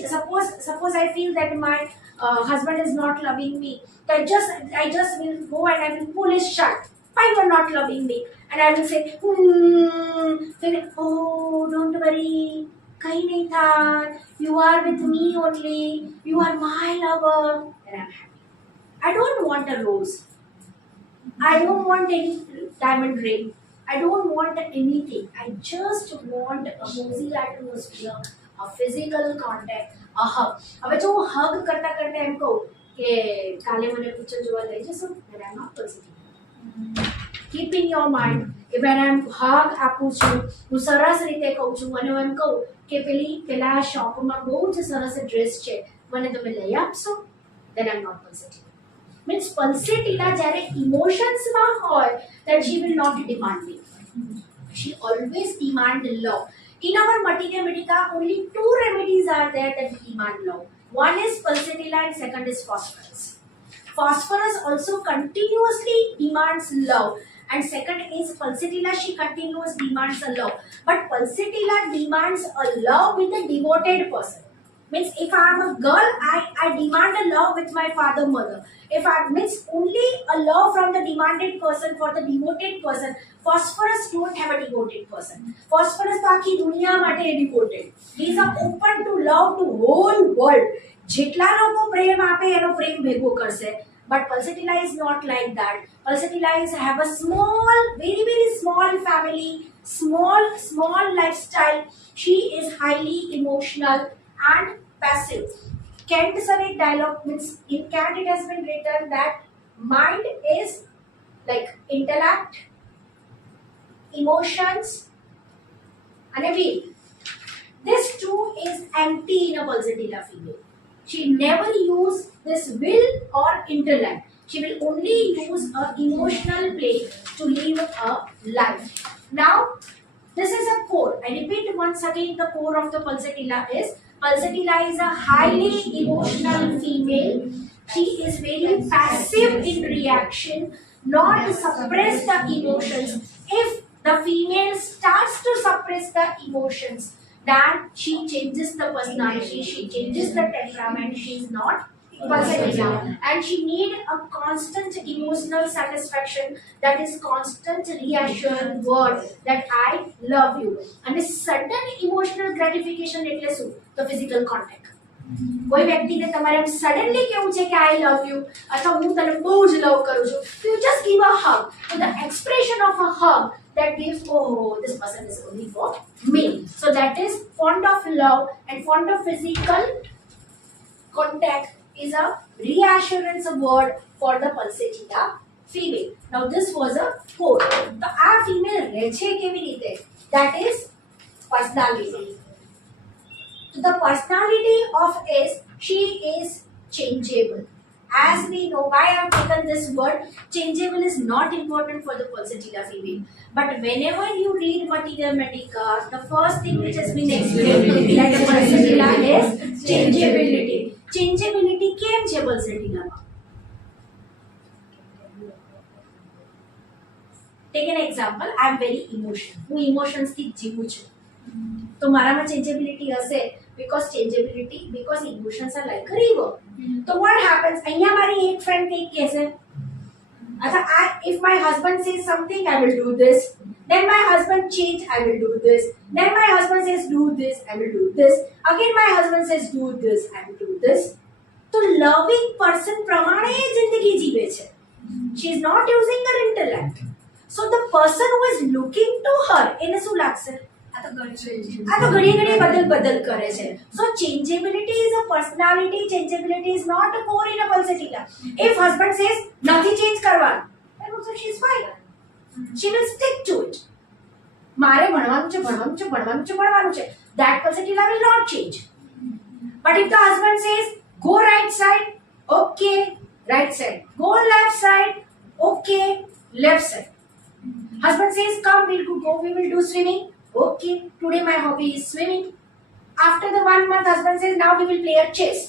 suppose I feel that my husband is not loving me, so I just will go and I will pull his shirt. Why you are not loving me? And I will say, then, oh, don't worry, કઈ નહીં થાય, you are with me only, you are my lover, and I'm happy. I don't want a rose, I don't want any diamond ring, I don't want anything, I just want a cozy atmosphere, a physical contact, a hug. હવે જો હું hug કરતા કરતા એમ કહું કે કાલે મને picture જોવા લઈ જશો, then I'm not positive. Keep in your mind કે when I'm hug આપું છું, હું સરસ રીતે કહું છું અને હું એમ કહું કે પેલા શોપમાં બહુ જ સરસ ડ્રેસ છે, મને તમે લઈ આપશો, then I'm not positive. Means Pulsatilla જ્યારે ઇમોશન્સમાં હોય that she will not demand me, she always demand love. In our Materia Medica only two remedies are there that demand love. One is Pulsatilla and second is phosphorus. Phosphorus also continuously demands love, and second is Pulsatilla, she continuously demands a love, but Pulsatilla demands a love with a devoted person. Means if I am a girl, I demand a love with my father mother. If I means only a love from the demanded person for the devoted person. Phosphorus don't have a devoted person. Phosphorus બાકી દુનિયા માટે devoted. He is open to love to whole world. જેટલા લોકો પ્રેમ આપે એનો પ્રેમ ભેગો કરશે. But Pulsatilla is not like that. Pulsatilla is have a small, very very small family, small lifestyle. She is highly emotional and passive. Kant sir एक dialogue means in Kant it has been written that mind is like intellect, emotions and a will. This too is empty in a Pulsatilla female. She never use this will or intellect. She will only use a emotional play to live a life. Now this is a core. I repeat once again, the core of the Pulsatilla is a highly emotional female. She is very passive in reaction, not suppress the emotions. If the female starts to suppress the emotions, then she changes the personality, she changes the temperament, she is not Pulsatilla. And she need a constant emotional satisfaction, that is constant reassuring word that I love you. And a sudden emotional gratification એટલે શું? તો physical contact. કોઈ વ્યક્તિને તમારે એમ suddenly કેવું છે કે I love you અથવા હું તને બહુ જ લવ કરું છું, you just give a hug. So the expression of a hug that gives, oh, this person is only for me. So that is fond of love and fond of physical contact is a reassurance word for the Pulsatilla female. Now this was a core. So આ female રહે છે કેવી રીતે? That is personality. So the personality of is she is changeable. As we know, why I have taken this word, changeable is not important for the Pulsatilla female. But whenever you read Materia Medica, the first thing which has been explained that the Pulsatilla is changeability. Changeability કેમ છે Pulsatilla માં? Take an example. I am very emotional. હું emotions થી જીવું છું. તો મારામાં changeability હશે because emotions are like a river. So what happens? અહીંયા મારી એક friend કંઈક કહેશે, if my husband says something, I will do this. Then my husband change, I will do this. Then my husband says do this, I will do this. Again my husband says do this, I will do this. So loving person પ્રમાણે જિંદગી જીવે છે. She is not using her intellect. So the person who is looking to her, એને શું લાગશે? આ તો ઘડી ઘડી બદલ કરે છે. So changeability is a personality. Changeability is not a core in a Pulsatilla. If husband says નથી change કરવાનું, then also she is fine. She will stick to it. મારે ભણવાનું છે. That Pulsatilla will not change. But if the husband says go right side, okay, right side. Go left side, okay, left side. Husband says come, we will do swimming. Okay, today my hobby is swimming. After the 1 month, husband says now we will play a chess.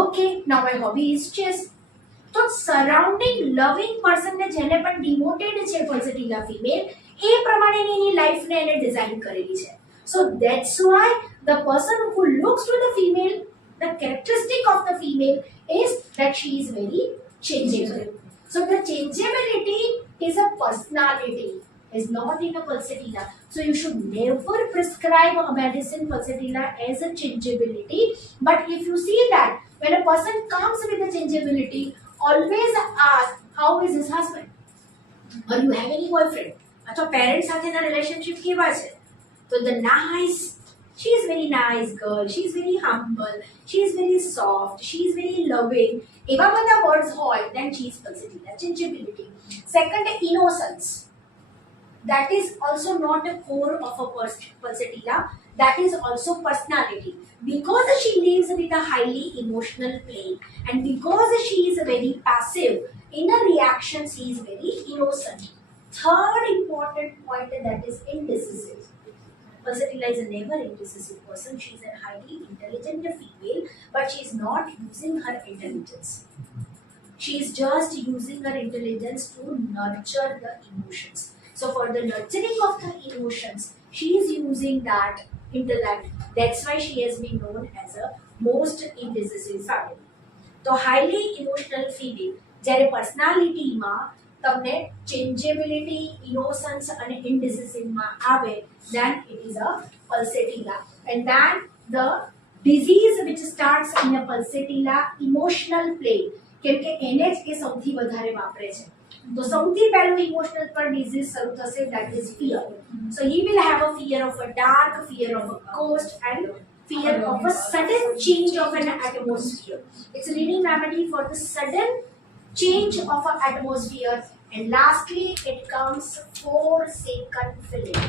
Okay, now my hobby is chess. So surrounding loving person ને જેને પણ devoted છે Pulsatilla female, એ પ્રમાણેની એની life ને એને design કરેલી છે. So that's why the person who looks to the female, the characteristic of the female is that she is very changeable. So the changeability is a personality. is not in a pulsatilla. So you should never prescribe a medicine pulsatilla as a changeability. But if you see that when a person comes with a changeability, always ask how is his husband, or you have any boyfriend, અથવા parents સાથેના relationship કેવા છે? તો the nice, she is very nice girl, she is very humble, she is very soft, she is very loving, એવા બધા words હોય, then she is pulsatilla, changeability. Second, innocence. That is also not a core of a pulsatilla, that is also personality. Because she lives with a highly emotional plane, and because she is very passive in a reaction, she is very innocent. Third important point, that is indecisive. Pulsatilla is a never indecisive person. She is a highly intelligent female, but she is not using her intelligence. She is just using her intelligence to nurture the emotions. So for the nurturing of the emotions, she is using that intellect. That's why she has been known as a most indecisive family. So highly emotional female, જ્યારે personalityમાં તમને changeability, innocence અને indecisiveમાં આવે, then it is a pulsatilla. And then the disease which starts in a pulsatilla emotional plane, કેમ કે એને જ એ સૌથી વધારે વાપરે છે. તો સૌથી પહેલું ઇમોશનલ પર ડિઝીઝ શરૂ થશે, that is fear. So he will have a fear of a dark, fear of a ghost, and fear of a sudden change of an atmosphere. It's a leading remedy for the sudden change of an atmosphere. And lastly, it comes forsaken feeling.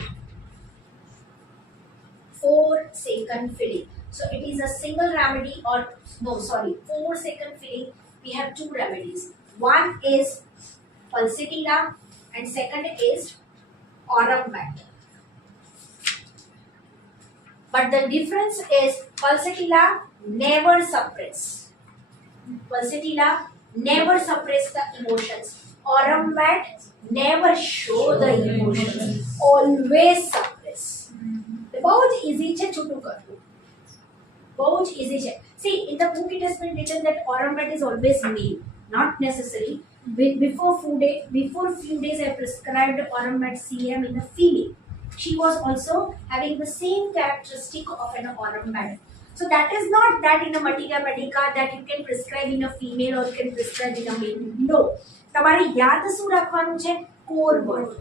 Forsaken feeling. So it is a single remedy, or no, sorry, forsaken feeling. We have two remedies. One is pulsatilla, and second is aurum mat. But the difference is pulsatilla never suppress. Pulsatilla never suppress the emotions. Aurum mat never show the emotions, always suppress. બહુ જ easy છે છૂટું કરવું, બહુ જ easy છે. See, in the book it has been written that aurum mat is always male, not necessary. Before few days I prescribed aurum mat CM in a female. She was also having the same characteristic of an aurum mat. So that is not that in a materia medica that you can prescribe in a female or you can prescribe in a male. No. તમારે યાદ શું રાખવાનું છે? Core word.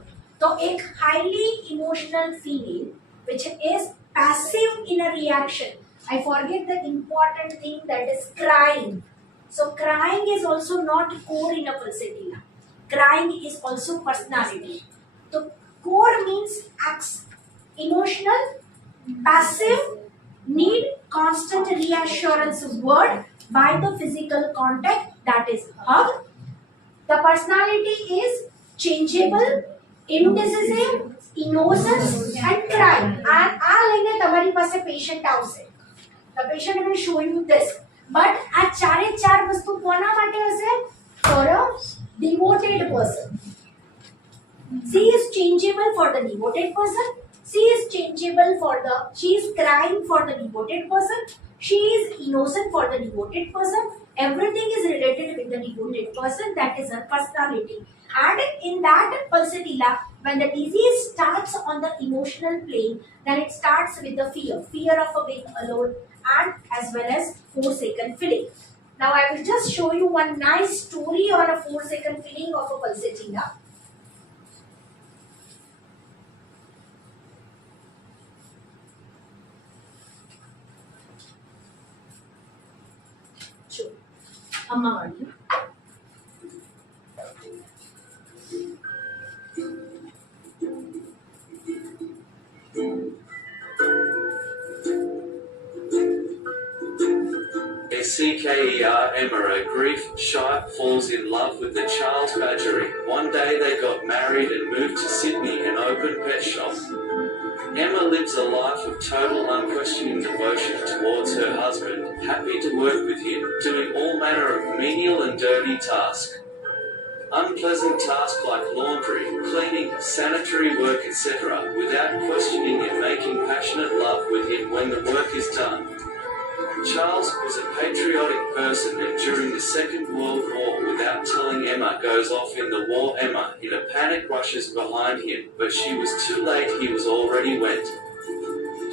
તો એક highly emotional female which is passive in a reaction. I forget the important thing, that is crying. So crying is also not core in a pulsatilla. Crying is also personality. So core means acts, emotional, passive, need constant reassurance word by the physical contact, that is hug. The personality is changeable, indecisive, innocent, and crying. And આ લઈને તમારી પાસે patient આવશે. The patient will show you this. But આ ચારે ચાર વસ્તુ કોના માટે હશે? For a devoted person. She is changeable for the devoted person. She is changeable for the, she is crying for the devoted person. She is innocent for the devoted person. Everything is related with the devoted person. That is her personality. And in that pulsatilla, when the disease starts on the emotional plane, then it starts with the fear of being alone, and as well as forsaken feeling. Now I will just show you one nice story on a forsaken feeling of a pulsatilla. Amma Vadi. SCKER grief, Shah falls in love with the Charles Badgery. One day they got married and moved to Sydney and opened pet shop. Emma lives a life of total unquestioning devotion towards her husband, happy to work with him, doing all manner of menial and dirty tasks. Unpleasant tasks like laundry, cleaning, sanitary work, etc., without questioning and making passionate love with him when the work is done. Charles was a patriotic person, and during the Second World War, without telling Emma, goes off in the war. Emma, in a panic, rushes behind him, but she was too late, he was already wet.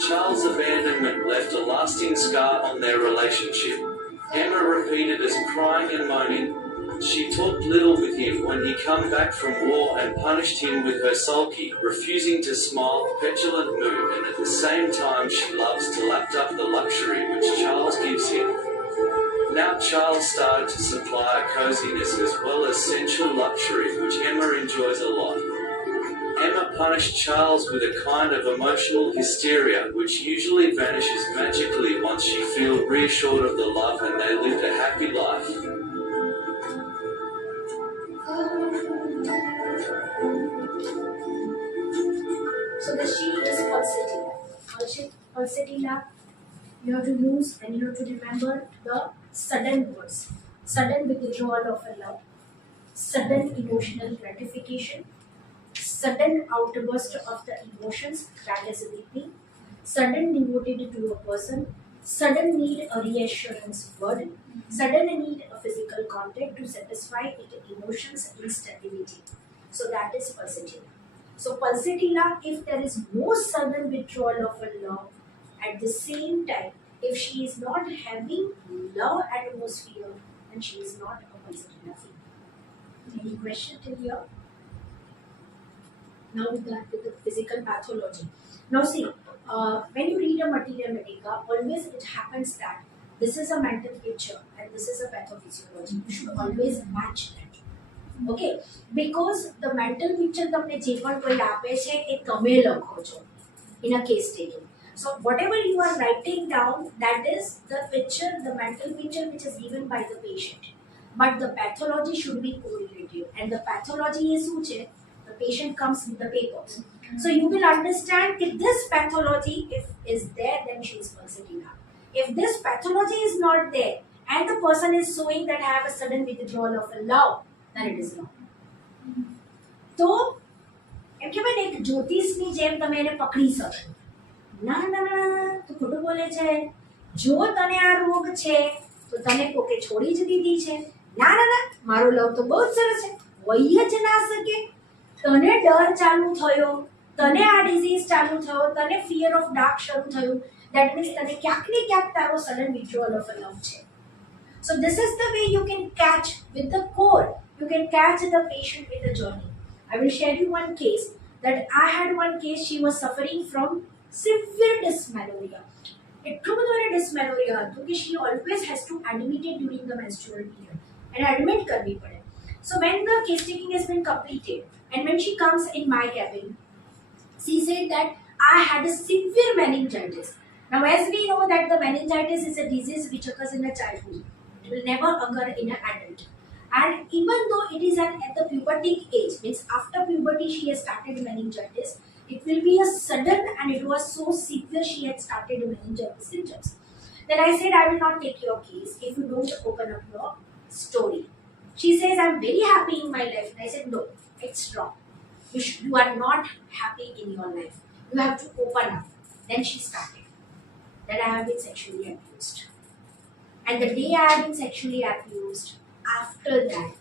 Charles' abandonment left a lasting scar on their relationship. Emma repeated as crying and moaning. She talked little with him when he come back from war and punished him with her sulky, refusing to smile, petulant mood, and at the same time she loves to lap up the luxury which Charles gives him. Now Charles started to supply a coziness as well as sensual luxury which Emma enjoys a lot. Emma punished Charles with a kind of emotional hysteria which usually vanishes magically once she feels reassured of the love and they lived a happy life. So the she is Pulsatilla. Pulsatilla, you have to use and you have to remember the sudden words. Sudden withdrawal of a love, sudden emotional gratification, sudden outburst of the emotions, that is weeping, sudden devoted to a person, sudden need a reassurance word, sudden need a physical contact to satisfy its emotions instability. So that is Pulsatilla. So Pulsatilla, if there is no sudden withdrawal of a love, at the same time, if she is not having love atmosphere, then she is not a Pulsatilla female. Any question till here? Now we got with the physical pathology. Now see, when you read a materia medica, always it happens that this is a mental picture and this is a pathophysiology. You should always match that. Okay, because the mental picture તમને જે પણ કોઈ આપે છે એ તમે લખો છો in a case taking. So whatever you are writing down, that is the picture, the mental picture which is given by the patient. But the pathology should be correlative, and the pathology is શું છે? The patient comes with the papers. So you will understand if this pathology if is there, then she is Pulsatilla. If this pathology is not there and the person is showing that I have a sudden withdrawal of a love, then it is wrong. તો એમ કહેવાય ને એક જ્યોતિષની જેમ તમે એને પકડી શકો. ના ના ના તું ખોટું બોલે છે. જો તને આ રોગ છે તો તને કોકે છોડી જ દીધી છે. ના ના ના મારો લવ તો બહુ જ સરસ છે. હોય જ ના શકે. તને ડર ચાલુ થયો, તને આ ડિઝીઝ ચાલુ થયો, તને ફિયર ઓફ ડાર્ક શરૂ થયું. That means તને ક્યાંક ને ક્યાંક તારો sudden withdrawal of a love છે. So this is the way you can catch with the core. You can catch the patient with the journey. I will share you one case that I had one case. She was suffering from severe dysmenorrhea. એટલું બધું એને dysmenorrhea હતું કે she always has to admit it during the menstrual period. And admit કરવી પડે. So when the case taking has been completed and when she comes in my cabin, she said that I had a severe meningitis. Now as we know that the meningitis is a disease which occurs in a childhood. It will never occur in an adult. And even though it is at the pubertic age, means after puberty she has started meningitis, it will be a sudden and it was so severe she had started meningitis symptoms. Then I said, I will not take your case if you don't open up your story. She says, I'm very happy in my life. And I said, no, it's wrong. You are not happy in your life. You have to open up. Then she started. That I have been sexually abused. And the day I have been sexually abused, after that,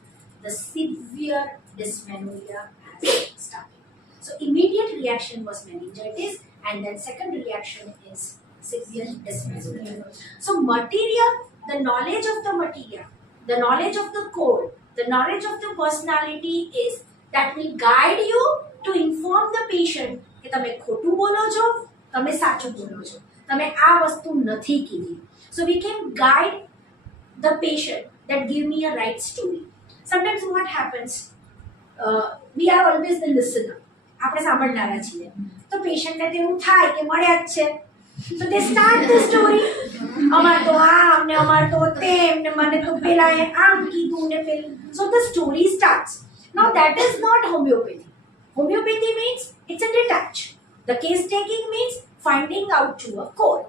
the severe dysmenorrhea has started. So immediate reaction was meningitis, and then second reaction is severe dysmenorrhea. So materia, the knowledge of the materia, the knowledge of the core, the knowledge of the personality is that will guide you to inform the patient કે તમે ખોટું બોલો છો, તમે સાચું બોલો છો, તમે આ વસ્તુ નથી કીધી. So we can guide the patient that give me a right story. Sometimes what happens, we are always the listener. આપણે સાંભળનારા છીએ. તો પેશન્ટને તો એવું થાય કે મળ્યા જ છે. So they start the story. અમાર તો આમ ને અમાર તો તેમ ને મને તો પેલાએ આમ કીધું ને પેલું. So the story starts. Now that is not homeopathy. Homeopathy means it's a detach. The case taking means finding out to a core.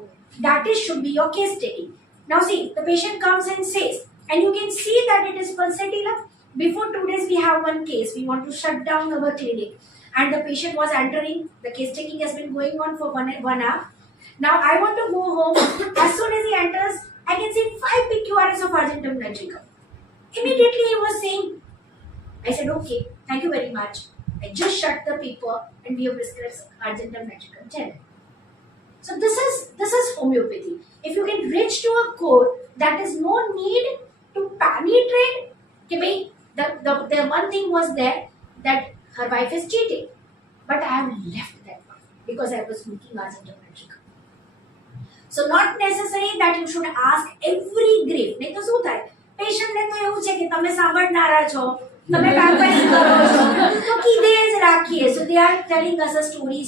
That is should be your case taking. Now see, the patient comes and says, and you can see that it is Pulsatilla. Before 2 days we have one case. We want to shut down our clinic. And the patient was entering. The case taking has been going on for one hour. Now I want to go home. As soon as he enters, I can see 5 PQRS of Argentum nitricum. Immediately he was saying, I said, okay, thank you very much. I just shut the paper and we have prescribed Argentum nitricum gel. So this is homeopathy. If you can reach to a core, that is no need to penetrate. Okay, the one thing was there that her wife is cheating, but I have left that one because I was looking Argentum nitricum. So not necessary that you should ask every grief. નહીં તો શું થાય? Patient ને તો એવું છે કે તમે સાંભળનારા છો, તમે pamphlet કરો છો, તો કીધે જ રાખીએ. So they are telling us a story,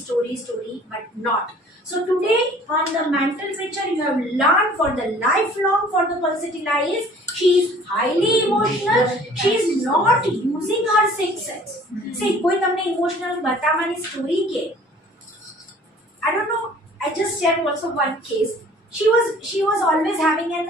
but not. So today on the mental picture you have learned for the lifelong for the Pulsatilla is she is highly emotional. She is not using her sixth sense. See, कोई તમને emotional बताવાની story के I don't know. I just shared also one case. She was always having an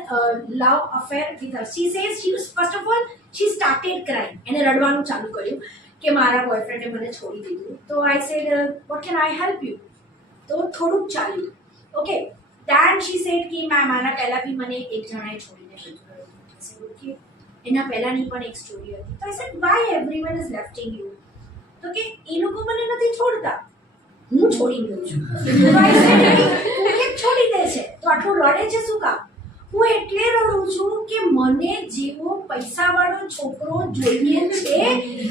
love affair with her. She says she was first of all she started crying. એને રડવાનું ચાલુ કર્યું કે મારા બોયફ્રેન્ડે મને છોડી દીધું. તો I said, what can I help you? તો થોડુંક ચાલ્યું. Okay. Then she said કે મારા પહેલા બી મને એક જણાએ છોડીને જતું રહ્યું. I said, okay. એના પહેલાની પણ એક સ્ટોરી હતી. તો I said, why everyone is lefting you? તો કે એ લોકો મને નથી છોડતા. હું છોડી દઉં છું. તું કેમ છોડી દે છે? તો આટલું રડે છે શું કામ? હું એટલે રડું છું કે મને જેવો પૈસાવાળો છોકરો જોઈએ છે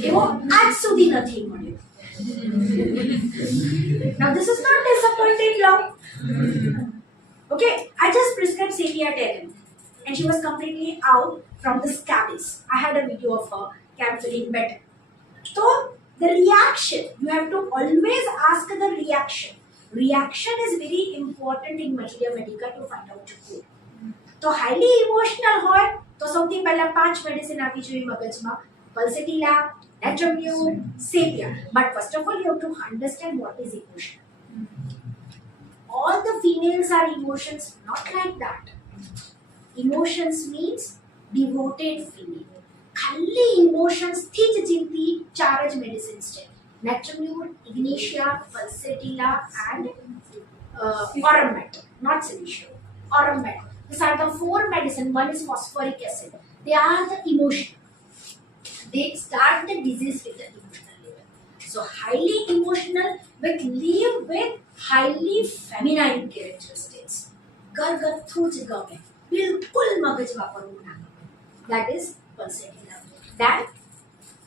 એવો આજ સુધી નથી મળ્યો. Now this is not disappointed love. Okay, I just prescribed Celia and she was completely out from the scabies. I had a video of her feeling better. So the reaction, you have to always ask the reaction. Reaction is very important in Materia Medica to find out your code. So highly emotional હોય તો સૌથી પહેલા 5 medicine આપી જોઈએ મગજમાં. Pulsatilla, Decoding, Savior. But first of all, you have to understand what is emotion. All the females are emotions, not like that. Emotions means devoted feeling. ખાલી emotions થી જ જીવતી 4 જ મેડિસિન્સ છે. Decoding, Ignitia, Pulsatilla and aurum matter, not silicio. Aurum matter. These are the 4 medicine. One is phosphoric acid. They are the emotion. They start the disease with the emotional level. So highly emotional but live with highly feminine characteristics. ગરગથું જ ગમે, બિલકુલ મગજ વાપરવું ના ગમે. That is Pulsatilla. That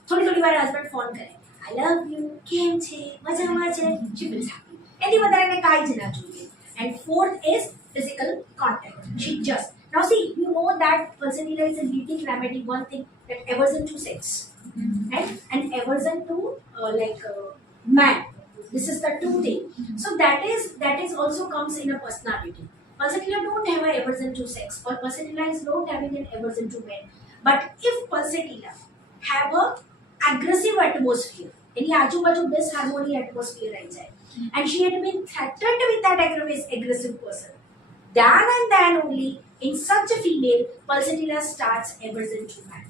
થોડી વાર husband phone કરે, I love you, કેમ છે, મજામાં છે, she feels happy. એથી વધારે એને કાંઈ જ ના જોઈએ. And fourth is physical contact. She just now see, you know that Pulsatilla is a leading remedy. One thing that aversion to sex, right? And aversion to man. This is the 2 thing. So that is also comes in a personality. Pulsatilla don't have an aversion to sex, or Pulsatilla is not having an aversion to men. But if Pulsatilla have a aggressive atmosphere, any આજુબાજુ disharmony atmosphere આવી જાય, and she had been threatened with that aggressive person, then and then only in such a female Pulsatilla starts aversion to man.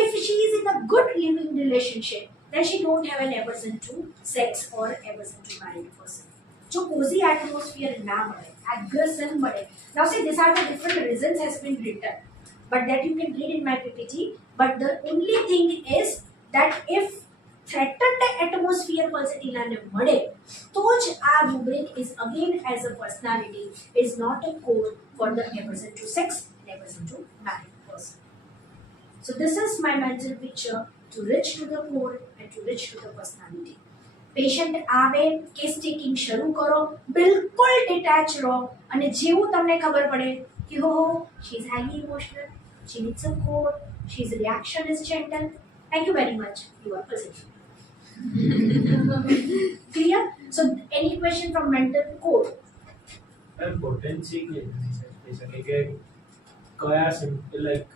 If she is in a good living relationship, then she don't have an aversion to sex or aversion to married person. So cozy atmosphere na male, aggression male. Now see, these are the different reasons has been written, but that you can read in my PPT. But the only thing is that if threatened atmosphere Pulsatilla ne male, તો જ આ rubric is again as a personality is not a code for the aversion to sex and aversion to married person. So this is my mental picture to reach to the core and to reach to the personality. Patient આવે, case taking શરૂ કરો, બિલકુલ detach રહો, અને જેવું તમને ખબર પડે કે હો she is highly emotional, she needs a core, she's reaction is gentle. Thank you very much. You are positive. Clear? So any question from mental core? Potency કે કયા સિમ્પલ લાઈક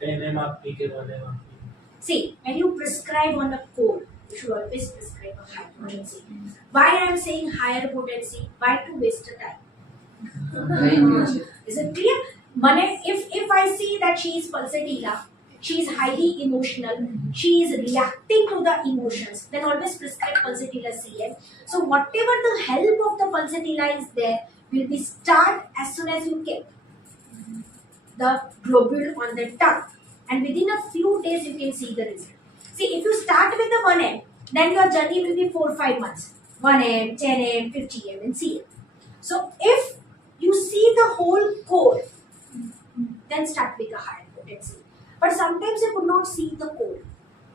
10 એમ આપી કે 1 એમ આપી. See, when you prescribe on a core, you should always prescribe a high potency. Why I am saying higher potency? Why to waste the time? Is it clear? If I see that she is Pulsatilla, she is highly emotional, she is reacting to the emotions, then always prescribe Pulsatilla CM. So whatever the help of the Pulsatilla is there will be start as soon as you keep the globule on the tongue, and within a few days you can see the result. See, if you start with the 1M, then your journey will be 4-5 months. 1M, 10M, 50M and CM. So if you see the whole core, then start with a higher potency. But sometimes you could not see the core.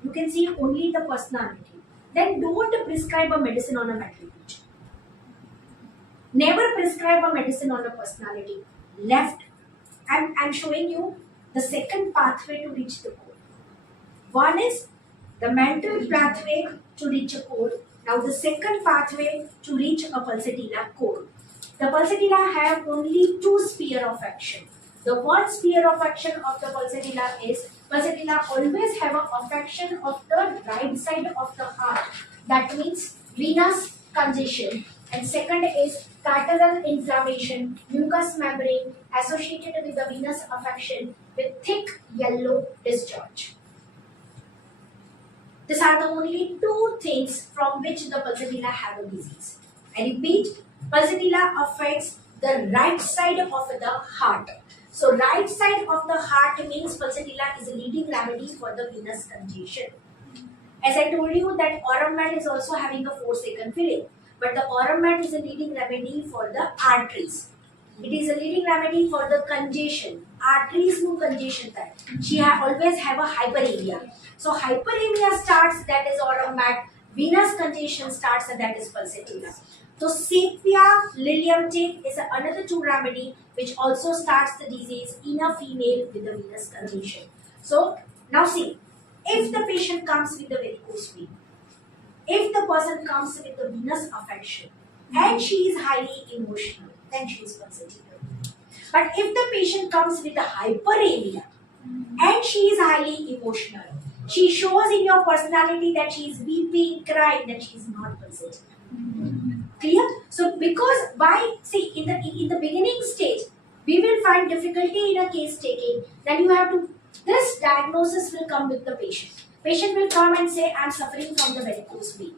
You can see only the personality. Then don't prescribe a medicine on a matricule. Never prescribe a medicine on a personality. Left. I'm showing you the second pathway to reach the core. One is the mental pathway to reach a core. Now the second pathway to reach a Pulsatilla core. The Pulsatilla have only two spheres of action. The one sphere of action of the Pulsatilla is Pulsatilla always have an affection of the right side of the heart. That means venous congestion. And second is catarrhal inflammation, mucous membrane associated with the venous affection with thick yellow discharge. These are the only two things from which the Pulsatilla have a disease. I repeat, Pulsatilla affects the right side of the heart. So right side of the heart means Pulsatilla is a leading remedy for the venous congestion. As I told you that aurum mat is also having a 4-second filling. But the aurum mat is a leading remedy for the arteries. It is a leading remedy for the congestion. Arteries no congestion type. She always have a hyperemia. So hyperemia starts, that is aurum mat. Venous congestion starts, and that is Pulsatilla. So sepia, lilium tick is another two remedy which also starts the disease in a female with the venous congestion. So now see, if the patient comes with the varicose vein, if the person comes with the venous affection and she is highly emotional, then she is Pulsatilla. But if the patient comes with a hyperemia and she is highly emotional, she shows in your personality that she is weeping, crying, then she is not Pulsatilla. Clear? So because why? See, in the beginning stage, we will find difficulty in a case taking. Then you have to, this diagnosis will come with the patient. Patient will come and say, I am suffering from the varicose vein.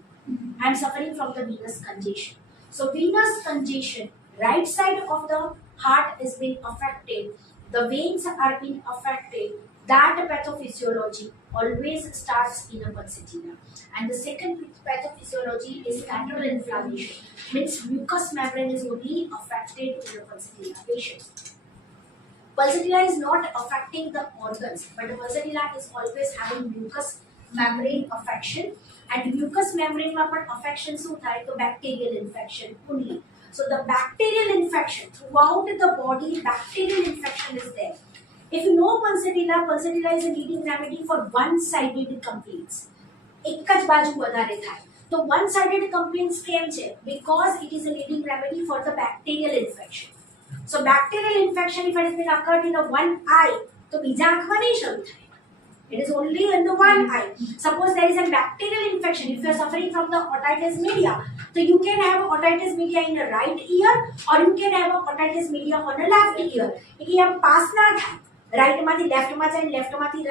I am suffering from the venous congestion. So venous congestion, right side of the heart is being affected. The veins are being affected. That pathophysiology always starts in a Pulsatilla. And the second pathophysiology is catarrhal inflammation. Means mucous membrane is only affected in a Pulsatilla patient. Pulsatilla is not affecting the organs, but the Pulsatilla is always having mucous membrane affection, and mucous membrane ma पण affection શું થાય તો bacterial infection only. So the bacterial infection throughout the body, bacterial infection is there. If you know Pulsatilla, Pulsatilla is a leading remedy for one-sided complaints. એક જ બાજુ વધારે થાય. તો one-sided complaints કેમ છે? Because it is a leading remedy for the bacterial infection. So bacterial infection, if it has been occurred in a one eye, तो બીજા આંખમાં નહીં શરૂ થાય. It is only in the one eye. Suppose there is a bacterial infection. If you are suffering from the otitis media, so you can have otitis media in the right ear, or you can have otitis media on the left ear. એ આમ pass ના થાય. Right માંથી left માં જાય, left માંથી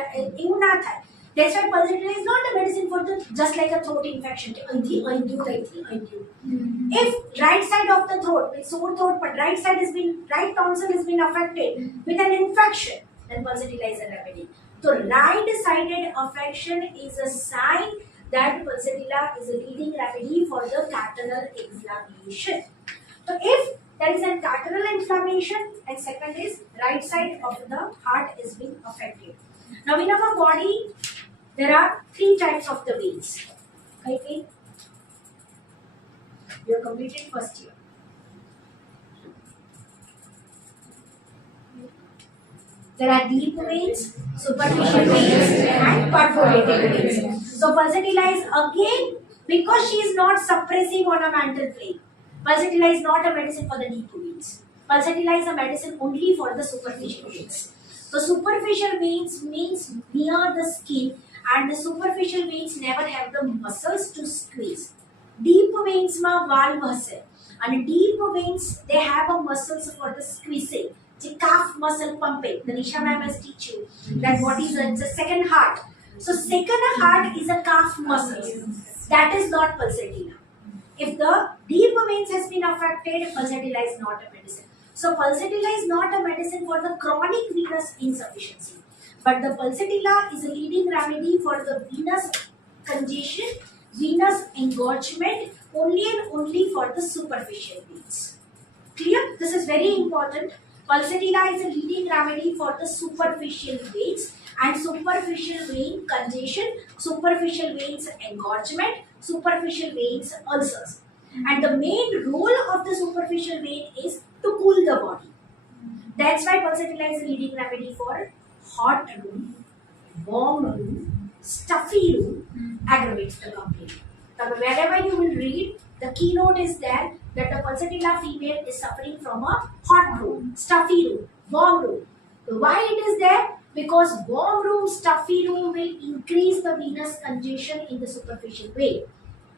એવું ના થાય. That's why Pulsatilla is not a medicine for the just like a throat infection. If right side of the throat, with sore throat, but right tonsil has been affected with an infection, then Pulsatilla is a remedy. So right-sided affection is a sign that Pulsatilla is a leading remedy for the catarrhal inflammation. So if there is a catarrhal inflammation, and second is right side of the heart is being affected. Now in our body, there are three types of the veins. Okay? You have completed first year. There are deep veins, superficial veins, and perforated veins. So Pulsatilla is again, because she is not suppressing on a mental plane. Pulsatilla is not a medicine for the deep veins. Pulsatilla is a medicine only for the superficial veins. So superficial veins means near the skin, and the superficial veins never have the muscles to squeeze. Deep veins ma valve hase, and deep veins they have a muscles for the squeezing. the calf muscle pumping. The Nisha ma'am has teach you that what is the second heart. So second heart is a calf muscle. That is not pulsatilla. If the deep veins has been affected, pulsatilla is not a medicine. So pulsatilla is not a medicine for the chronic venous insufficiency. But the pulsatilla is a leading remedy for the venous congestion, venous engorgement, only and only for the superficial veins. Clear? This is very important. Pulsatilla is a leading remedy for the superficial veins and superficial vein congestion, superficial veins engorgement, superficial veins ulcers. And the main role of the superficial vein is to cool the body. That's why pulsatilla is a leading remedy for hot room, warm room, stuffy room, aggravates the complaint. Now, wherever you will read, the keynote is there that the pulsatilla female is suffering from a hot room, stuffy room, warm room. So why it is there? Because warm room, stuffy room will increase the venous congestion in the superficial vein.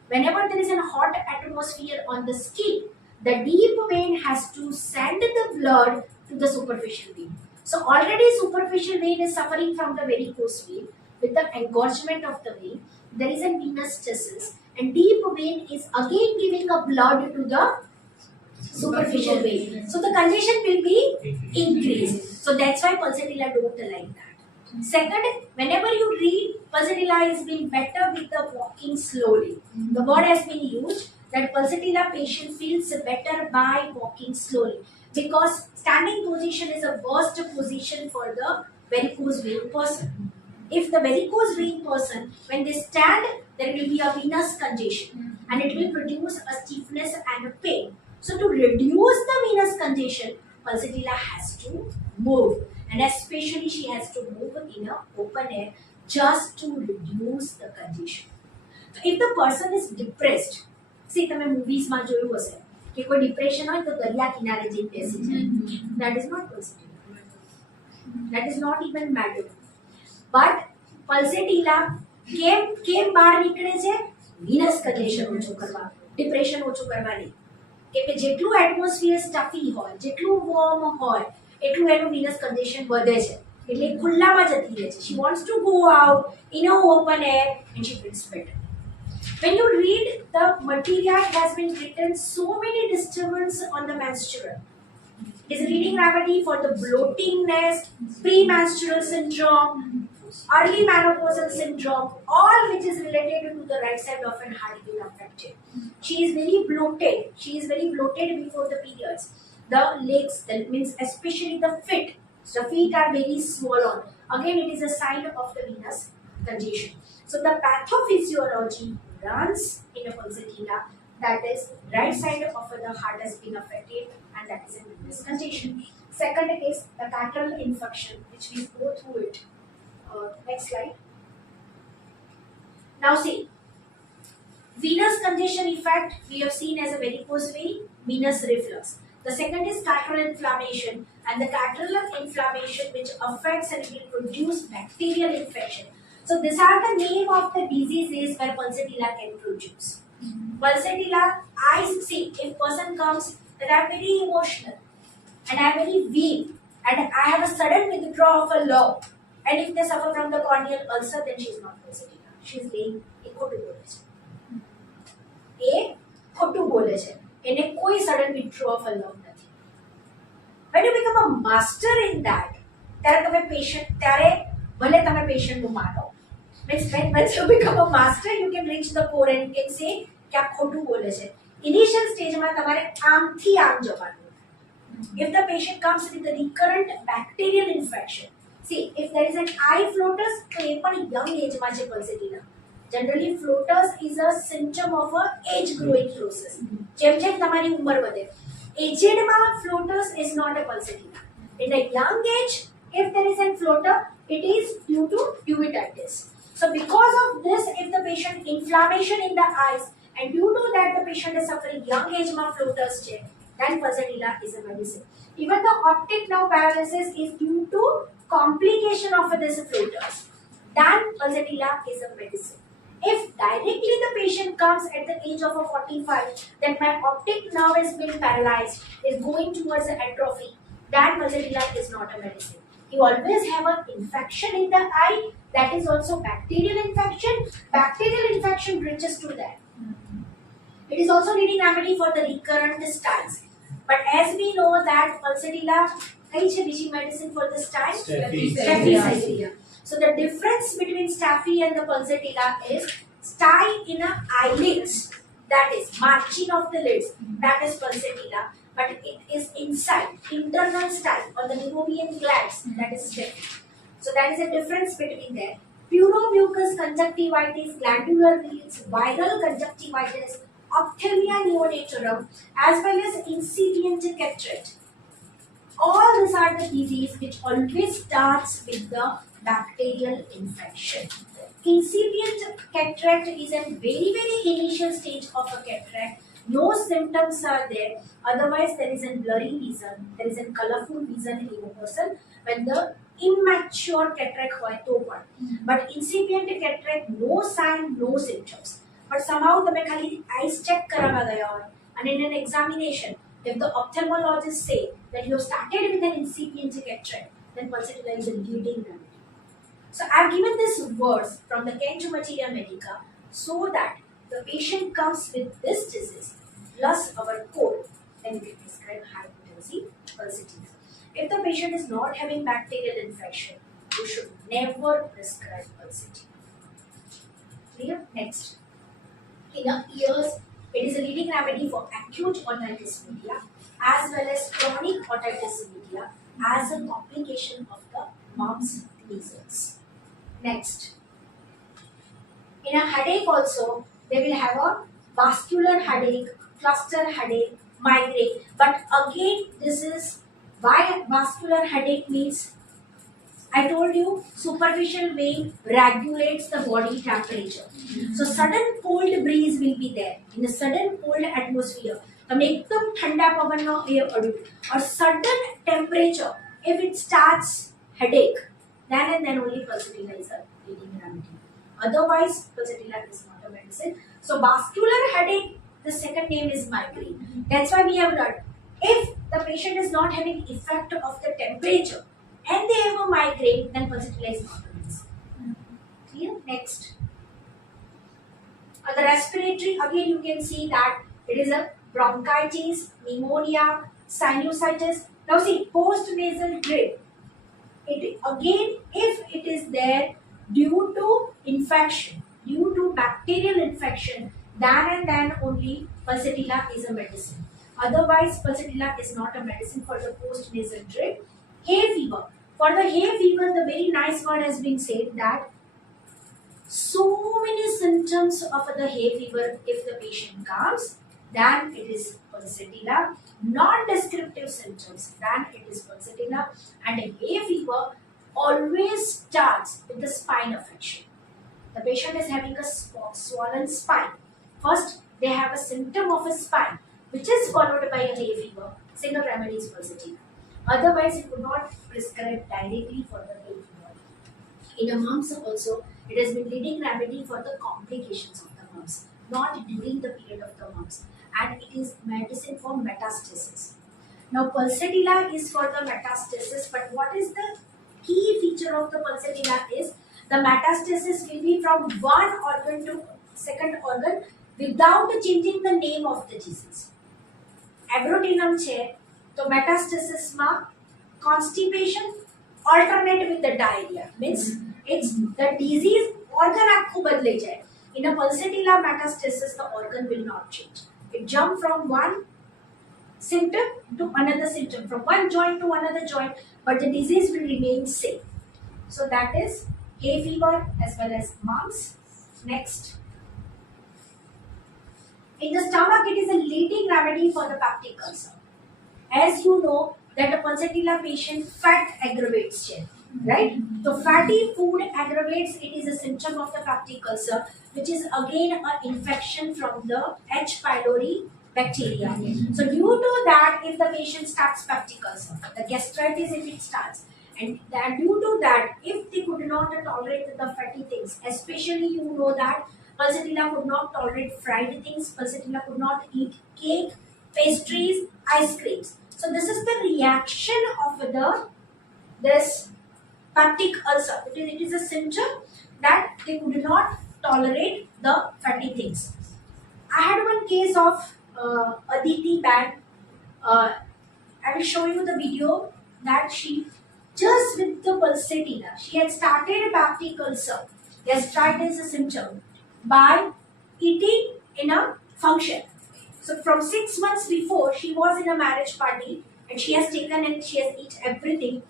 Whenever there is a hot atmosphere on the skin, the deep vein has to send the blood to the superficial vein. So already superficial vein is suffering from the varicose vein. With the engorgement of the vein, there is a venous stasis, and deep vein is again giving a blood to the superficial vein. So the congestion will be increased. So that's why pulsatilla don't like that. Second, whenever you read pulsatilla is being better with the walking slowly. The word has been used that pulsatilla patient feels better by walking slowly, because standing position is a worst position for the varicose vein person. If the varicose vein person, when they stand, there will be a venous congestion and it will produce a stiffness and a pain. So to reduce the venous congestion, pulsatilla has to move, and especially she has to move in a open air just to reduce the congestion. So if the person is depressed, see તમે movies માં જોયું હશે કે કોઈ depression હોય તો દરિયા કિનારે જઈને બેસી જાય. That is not pulsatilla. That is not even matter. But pulsatilla કેમ બહાર નીકળે છે? venous congestion ઓછું કરવા, ડિપ્રેશન ઓછું કરવા નહીં. કેમ કે જેટલું એટમોસ્ફિયર સ્ટફી હોય, જેટલું વોર્મ હોય, એટલું એનું venous congestion વધે છે. એટલે ખુલ્લામાં જતી રહે છે. She wants to go out in an open air and she feels better. When you read the material, it has been written so many disturbances on the menstrual. It is a leading remedy for the bloatingness, premenstrual syndrome, early menopausal syndrome, all which is related to the right side of an heart being affected. She is very bloated. She is very bloated before the periods. The legs, that means especially the feet are very swollen. Again, it is a sign of the venous congestion. So the pathophysiology runs in a pulsatilla, that is right side of the heart has been affected, and that is a venous congestion. Second is the catarrhal infection, which we go through it. Next slide. Now see, venous congestion effect we have seen as a varicose vein, venous reflux. The second is catarrhal inflammation, and the catarrhal inflammation which affects and will produce bacterial infection. So these are the name of the diseases where pulsatilla can produce. Pulsatilla, I see if person comes that I am very emotional and I am very weak and I have a sudden withdrawal of a love, and if they suffer from the corneal ulcer, then she is not pulsatilla. She is laying a ખોટું બોલે છે. એ ખોટું બોલે છે. એને કોઈ sudden withdrawal of a love નથી. When you become a master in that, ત્યારે તમે patient, ત્યારે ભલે તમે patient નું માનો. Means when you become a master, you can reach the core and you can say કે આ ખોટું બોલે છે. Initial stage માં તમારે આમથી આમ જવાનું. If the patient comes with a recurrent bacterial infection, see, if there is an eye floaters, તો એ પણ young age માં છે pulsatilla. Generally, floaters is a symptom of a age growing process. જેમ જેમ તમારી ઉંમર વધે, aged માં floaters is not a pulsatilla. In a young age, if there is a floater, it is due to uveitis. So because of this, if the patient inflammation in the eyes, and due to that the patient is suffering young age માં floaters છે, then pulsatilla is a medicine. Even the optic nerve paralysis is due to complication of this floaters, then pulsatilla is a medicine. If directly the patient comes at the age of 45, then my optic nerve has been paralyzed, is going towards atrophy, then Pulsatilla is not a medicine. You always have an infection in the eye, that is also bacterial infection. Bacterial infection reaches to that. It is also needing remedy for the recurrent styles. But as we know that Pulsatilla, which medicine for the style? Staphylococcus. So the difference between Staphy and the Pulsatilla is style in a eyelids, that is marching of the lids, that is Pulsatilla, but it is inside, internal style on the Nemovian glands, that is Staphy. So that is a difference between there. Puromucous conjunctivitis, glandular lesions, viral conjunctivitis, ophthalmia neonatorum, as well as incipient cataract. All these are the disease which always starts with the bacterial infection. Incipient cataract is a very initial stage of a cataract. No symptoms are there. Otherwise, there is a blurry vision, there is a colorful vision in a person when the immature cataract હોય તો પણ. But incipient cataract, no sign, no symptoms. But somehow તમે ખાલી eyes check કરાવવા ગયા હોય and in an examination, if the ophthalmologist say that you have started with an incipient cataract, then Pulsatilla is a leading remedy. So I have given this verse from the Kentu Materia Medica so that the patient comes with this disease plus our code, then we can prescribe high potency Pulsatilla. If the patient is not having bacterial infection, you should never prescribe Pulsatilla. Clear? Next. In the ears, it is a leading remedy for acute otitis media as well as chronic otitis media as a complication of the mumps measles. Next. In a headache also, they will have a vascular headache, cluster headache, migraine. But again, this is why vascular headache means, I told you, superficial vein regulates the body temperature. So sudden cold breeze will be there. In a sudden cold atmosphere, તમને એકદમ ઠંડા પવનનો એ અડ્યું or sudden temperature, if it starts headache, then and then only Pulsatilla is a leading remedy. Otherwise, Pulsatilla is not a medicine. So vascular headache, the second name is migraine. That's why we have learned, if the patient is not having effect of the temperature and they have a migraine, then Pulsatilla is not a medicine. Clear? Next. The respiratory, again you can see that it is a bronchitis, pneumonia, sinusitis. Now see, post-nasal drip. It again, if it is there due to infection, due to bacterial infection, then and then only Pulsatilla is a medicine. Otherwise, Pulsatilla is not a medicine for the post-nasal drip. Hay fever. For the hay fever, the very nice word has been said that so many symptoms of the hay fever, if the patient comes, then it is Pulsatilla. Non-descriptive symptoms, then it is Pulsatilla. And a hay fever always starts with the spine affection. The patient is having a swollen spine. First, they have a symptom of a spine, which is followed by a hay fever. Single remedy is Pulsatilla. Otherwise, you could not prescribe directly for the hay fever. In a mumps also, it has been leading remedy for the complications of the mumps, not during the period of the mumps. And it is medicine for metastasis. Now, Pulsatilla is for the metastasis, but what is the key feature of the Pulsatilla is the metastasis will be from one organ to second organ without changing the name of the disease. Abrotinum છે તો metastasis માં constipation alternate with the diarrhea, means it's the disease organ આખું બદલાઈ જાય. In a Pulsatilla metastasis, the organ will not change. It jump from one symptom to another symptom, from one joint to another joint, but the disease will remain same. So that is hay fever as well as mumps. Next. In the stomach, it is a leading remedy for the peptic ulcer. As you know that a Pulsatilla patient fat aggravates, right? So fatty food aggravates, it is a symptom of the peptic ulcer, which is again an infection from the H. pylori bacteria. So due to that, if the patient starts peptic ulcer, the gastritis if it starts, and that due to that, if they could not tolerate the fatty things, especially you know that Pulsatilla could not tolerate fried things, Pulsatilla could not eat cake, pastries, ice creams. So this is the reaction of this peptic ulcer. It is a symptom that they could not tolerate the fatty things. I had one case of Aditi band. I will show you the video that she just with the pulsatilla. She had started a peptic ulcer, gastritis a symptom, by eating in a function. So from 6 months before, she was in a marriage party and she has taken and she has eaten everything.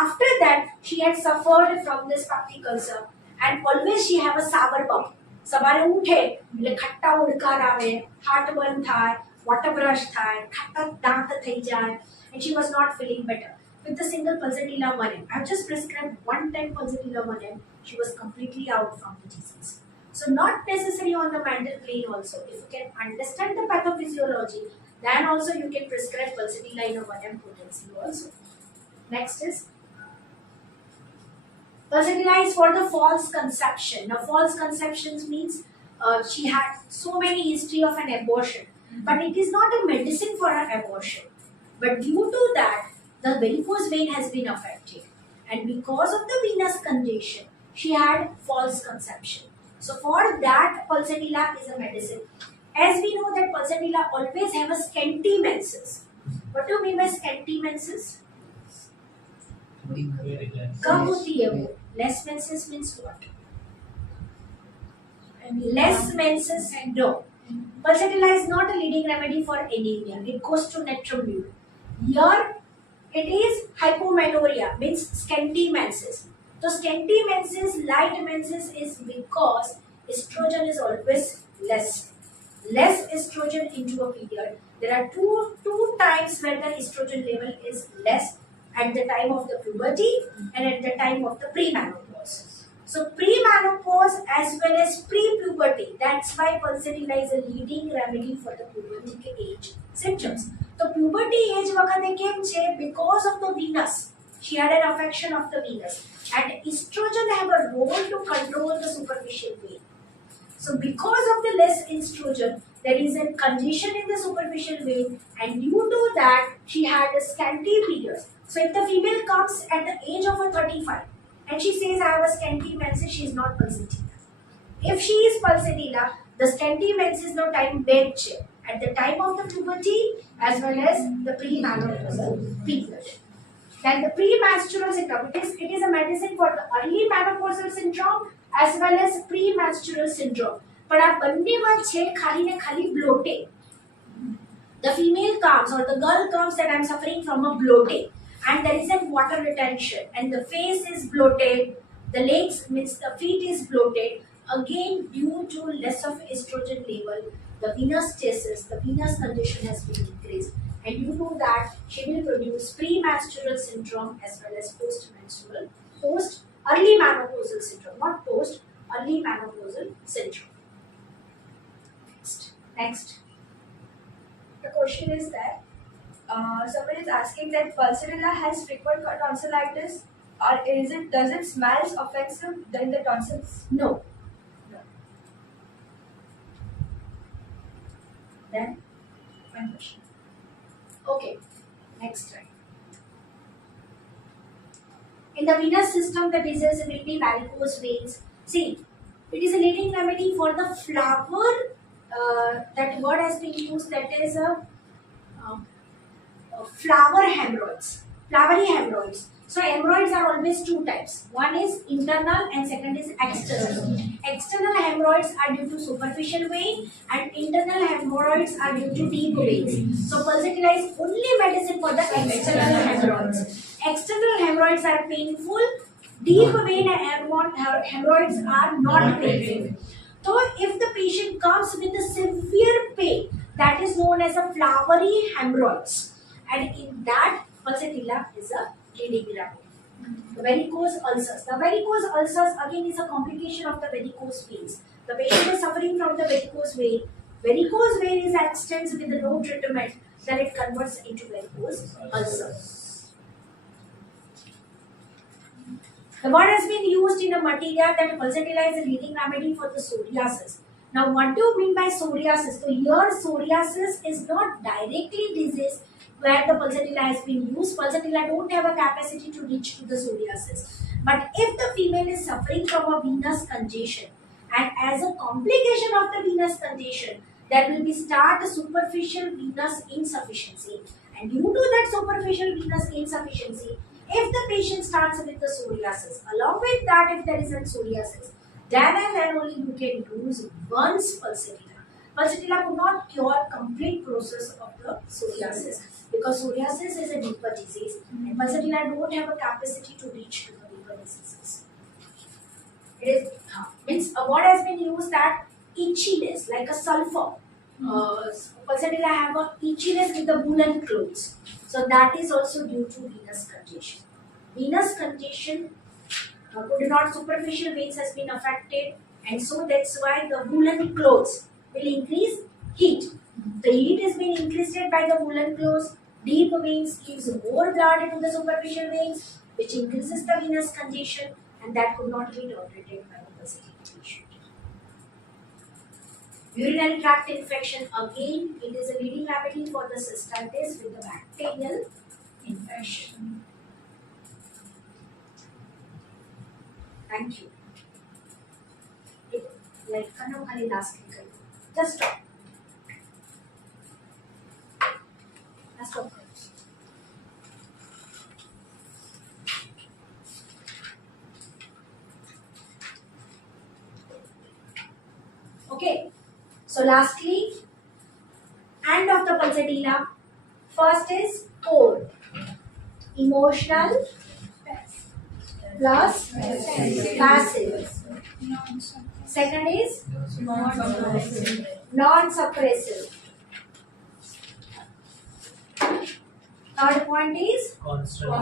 After that, she had suffered from this peptic ulcer and always she have a sour bump. સવારે ઉઠે એટલે ખટ્ટા ઉડકાર આવે, heart burn થાય, water brush થાય, ખટ્ટા દાંત થઈ જાય, and she was not feeling better. With the single Pulsatilla 1M, I've just prescribed one time Pulsatilla 1M, she was completely out from the disease. So not necessary on the mental plane also. If you can understand the pathophysiology, then also you can prescribe Pulsatilla in a 1M potency also. Next is Pulsatilla is for the false conception. Now false conceptions means she had so many history of an abortion, but it is not a medicine for an abortion. But due to that, the varicose vein has been affected, and because of the venous congestion, she had false conception. So for that, Pulsatilla is a medicine. As we know that Pulsatilla always have a scanty menses. What do you mean by scanty menses? Very less. कम होती है वो. Less menses means what? Less menses, no. Pulsatilla is not a leading remedy for anemia. It goes to netromune. Here it is hypomenorrhea, means scanty menses. So scanty menses, light menses is because estrogen is always less. Less estrogen into a period. There are two times when the estrogen level is less, at the time of the puberty and at the time of the premenopause. So premenopause as well as pre-puberty, that's why Pulsatilla is a leading remedy for the pubertic age symptoms. So puberty age વખતે કેમ છે? Because of the venous. She had an affection of the venous, and estrogen have a role to control the superficial vein. So because of the less estrogen, there is a congestion in the superficial vein, and due to that, she had a scanty periods. So if the female comes at the age of a 35 and she says I have a scanty menses, she is not Pulsatilla. If she is Pulsatilla, the scanty menses no time bench at the time of the puberty as well as the premenopausal period. Then the premenstrual syndrome, it is a medicine for the early menopausal syndrome as well as premenstrual syndrome. But આ બંનેમાં છે ખાલી ને ખાલી bloating. The female comes or the girl comes that I'm suffering from a bloating, and there is a water retention, and the face is bloated, the legs means the feet is bloated, again due to less of estrogen level, the venous stasis, the venous congestion has been increased, and due to that she will produce premenstrual syndrome as well as early menopausal syndrome, not post, early menopausal syndrome. Next. The question is that someone is asking that Pulsatilla has frequent tonsillitis, or does it smells offensive in the tonsils? No. Then one question. Okay, next time. In the venous system, the disease will be varicose veins. See, it is a leading remedy for the flower. That word has been used, that is a flower hemorrhoids, flowery hemorrhoids. So hemorrhoids are always two types. One is internal and second is external. External hemorrhoids are due to superficial vein and internal hemorrhoids are due to deep veins. So Pulsatilla is only medicine for the external hemorrhoids. External hemorrhoids are painful. Deep vein hemorrhoids are not painful. So if the patient comes with a severe pain, that is known as a flowery hemorrhoids, and in that Pulsatilla is a leading remedy. The varicose ulcers. The varicose ulcers again is a complication of the varicose veins. The patient is suffering from the varicose vein. Varicose vein is extends with the no treatment, then it converts into varicose ulcer. The word has been used in a material that Pulsatilla is a leading remedy for the psoriasis. Now, what do you mean by psoriasis? So, here psoriasis is not directly disease where the pulsatilla has been used. Pulsatilla don't have a capacity to reach to the psoriasis. But if the female is suffering from a venous congestion, and as a complication of the venous congestion, there will be start superficial venous insufficiency. And due to that superficial venous insufficiency, if the patient starts with the psoriasis, along with that, if there is a psoriasis, then and then only you can use once pulsatilla. Pulsatilla could not cure complete process of the psoriasis because psoriasis is a deeper disease and pulsatilla don't have a capacity to reach to the deeper diseases. It is means what has been used that itchiness like a sulfur. Pulsatilla have a itchiness with the woolen clothes, so that is also due to venous congestion. Venous congestion could not superficial veins has been affected, and so that's why the woolen clothes will increase heat. The heat is being increased by the woolen clothes. Deep veins gives more blood into the superficial veins, which increases the venous congestion, and that could not be tolerated by the pulsatilla patient. Urinary tract infection, again, it is a leading remedy for the cystitis with the bacterial infection. Thank you. Like last click. Just stop. Just stop. Okay. So lastly, end of the pulsatilla. First is core. Emotional plus passive. Second is non-suppressive. Third point is constant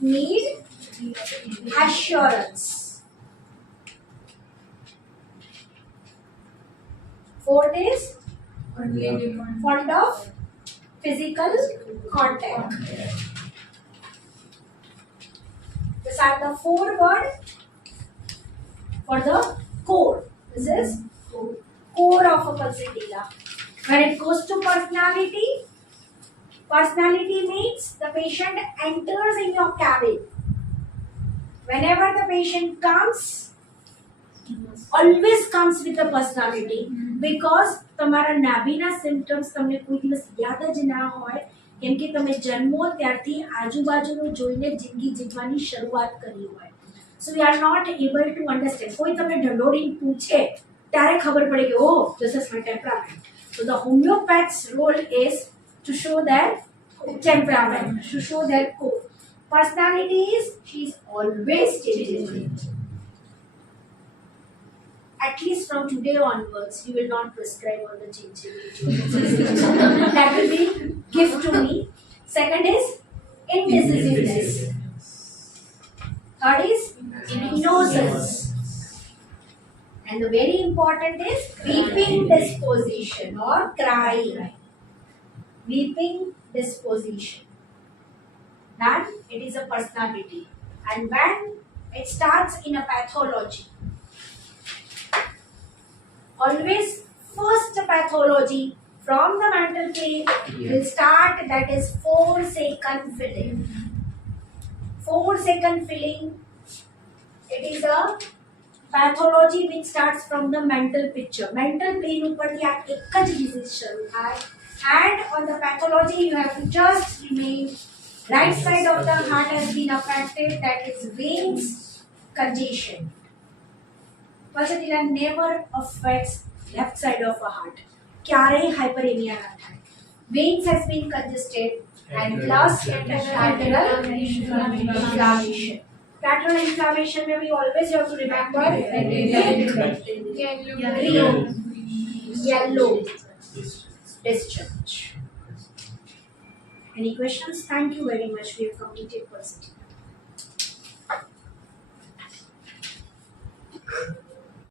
need assurance. Fourth is fond of physical contact. These are the 4 words for the core. This is core of a pulsatilla. When it goes to personality, personality means the patient enters in your cabin. Whenever the patient comes, always comes with the personality because તમારા નાભીના symptoms તમને કોઈ દિવસ યાદ જ ના હોય કેમ કે તમે જન્મો ત્યારથી આજુબાજુનું જોઈને જિંદગી જીવવાની શરૂઆત કરી હોય. So we are not able to understand. કોઈ તમને ઢંઢોળીને પૂછે ત્યારે ખબર પડે કે oh, this is my temperament. So the homeopath's role is to show their temperament, to show their core. Personality is she is always changing. At least from today onwards, you will not prescribe all the changes. That will be gift to me. Second is indecisiveness. Third is innocence. And the very important is weeping disposition or crying. Weeping disposition. That it is a personality. And when it starts in a pathology, always first pathology from the mental plane will start, that is 4-second filling. 4-second filling, it is a pathology which starts from the mental picture. Mental plane upperthi આ એક જ disease શરૂ થાય. And on the pathology you have to just remain right side of the heart has been affected, that is veins congestion. Pulsatilla never affects left side of a heart. ક્યારેય hyperemia ના થાય. Veins has been congested and plus lateral inflammation. Lateral inflammation may we always have to remember yellow discharge. Any questions? Thank you very much. We have completed pulsatilla.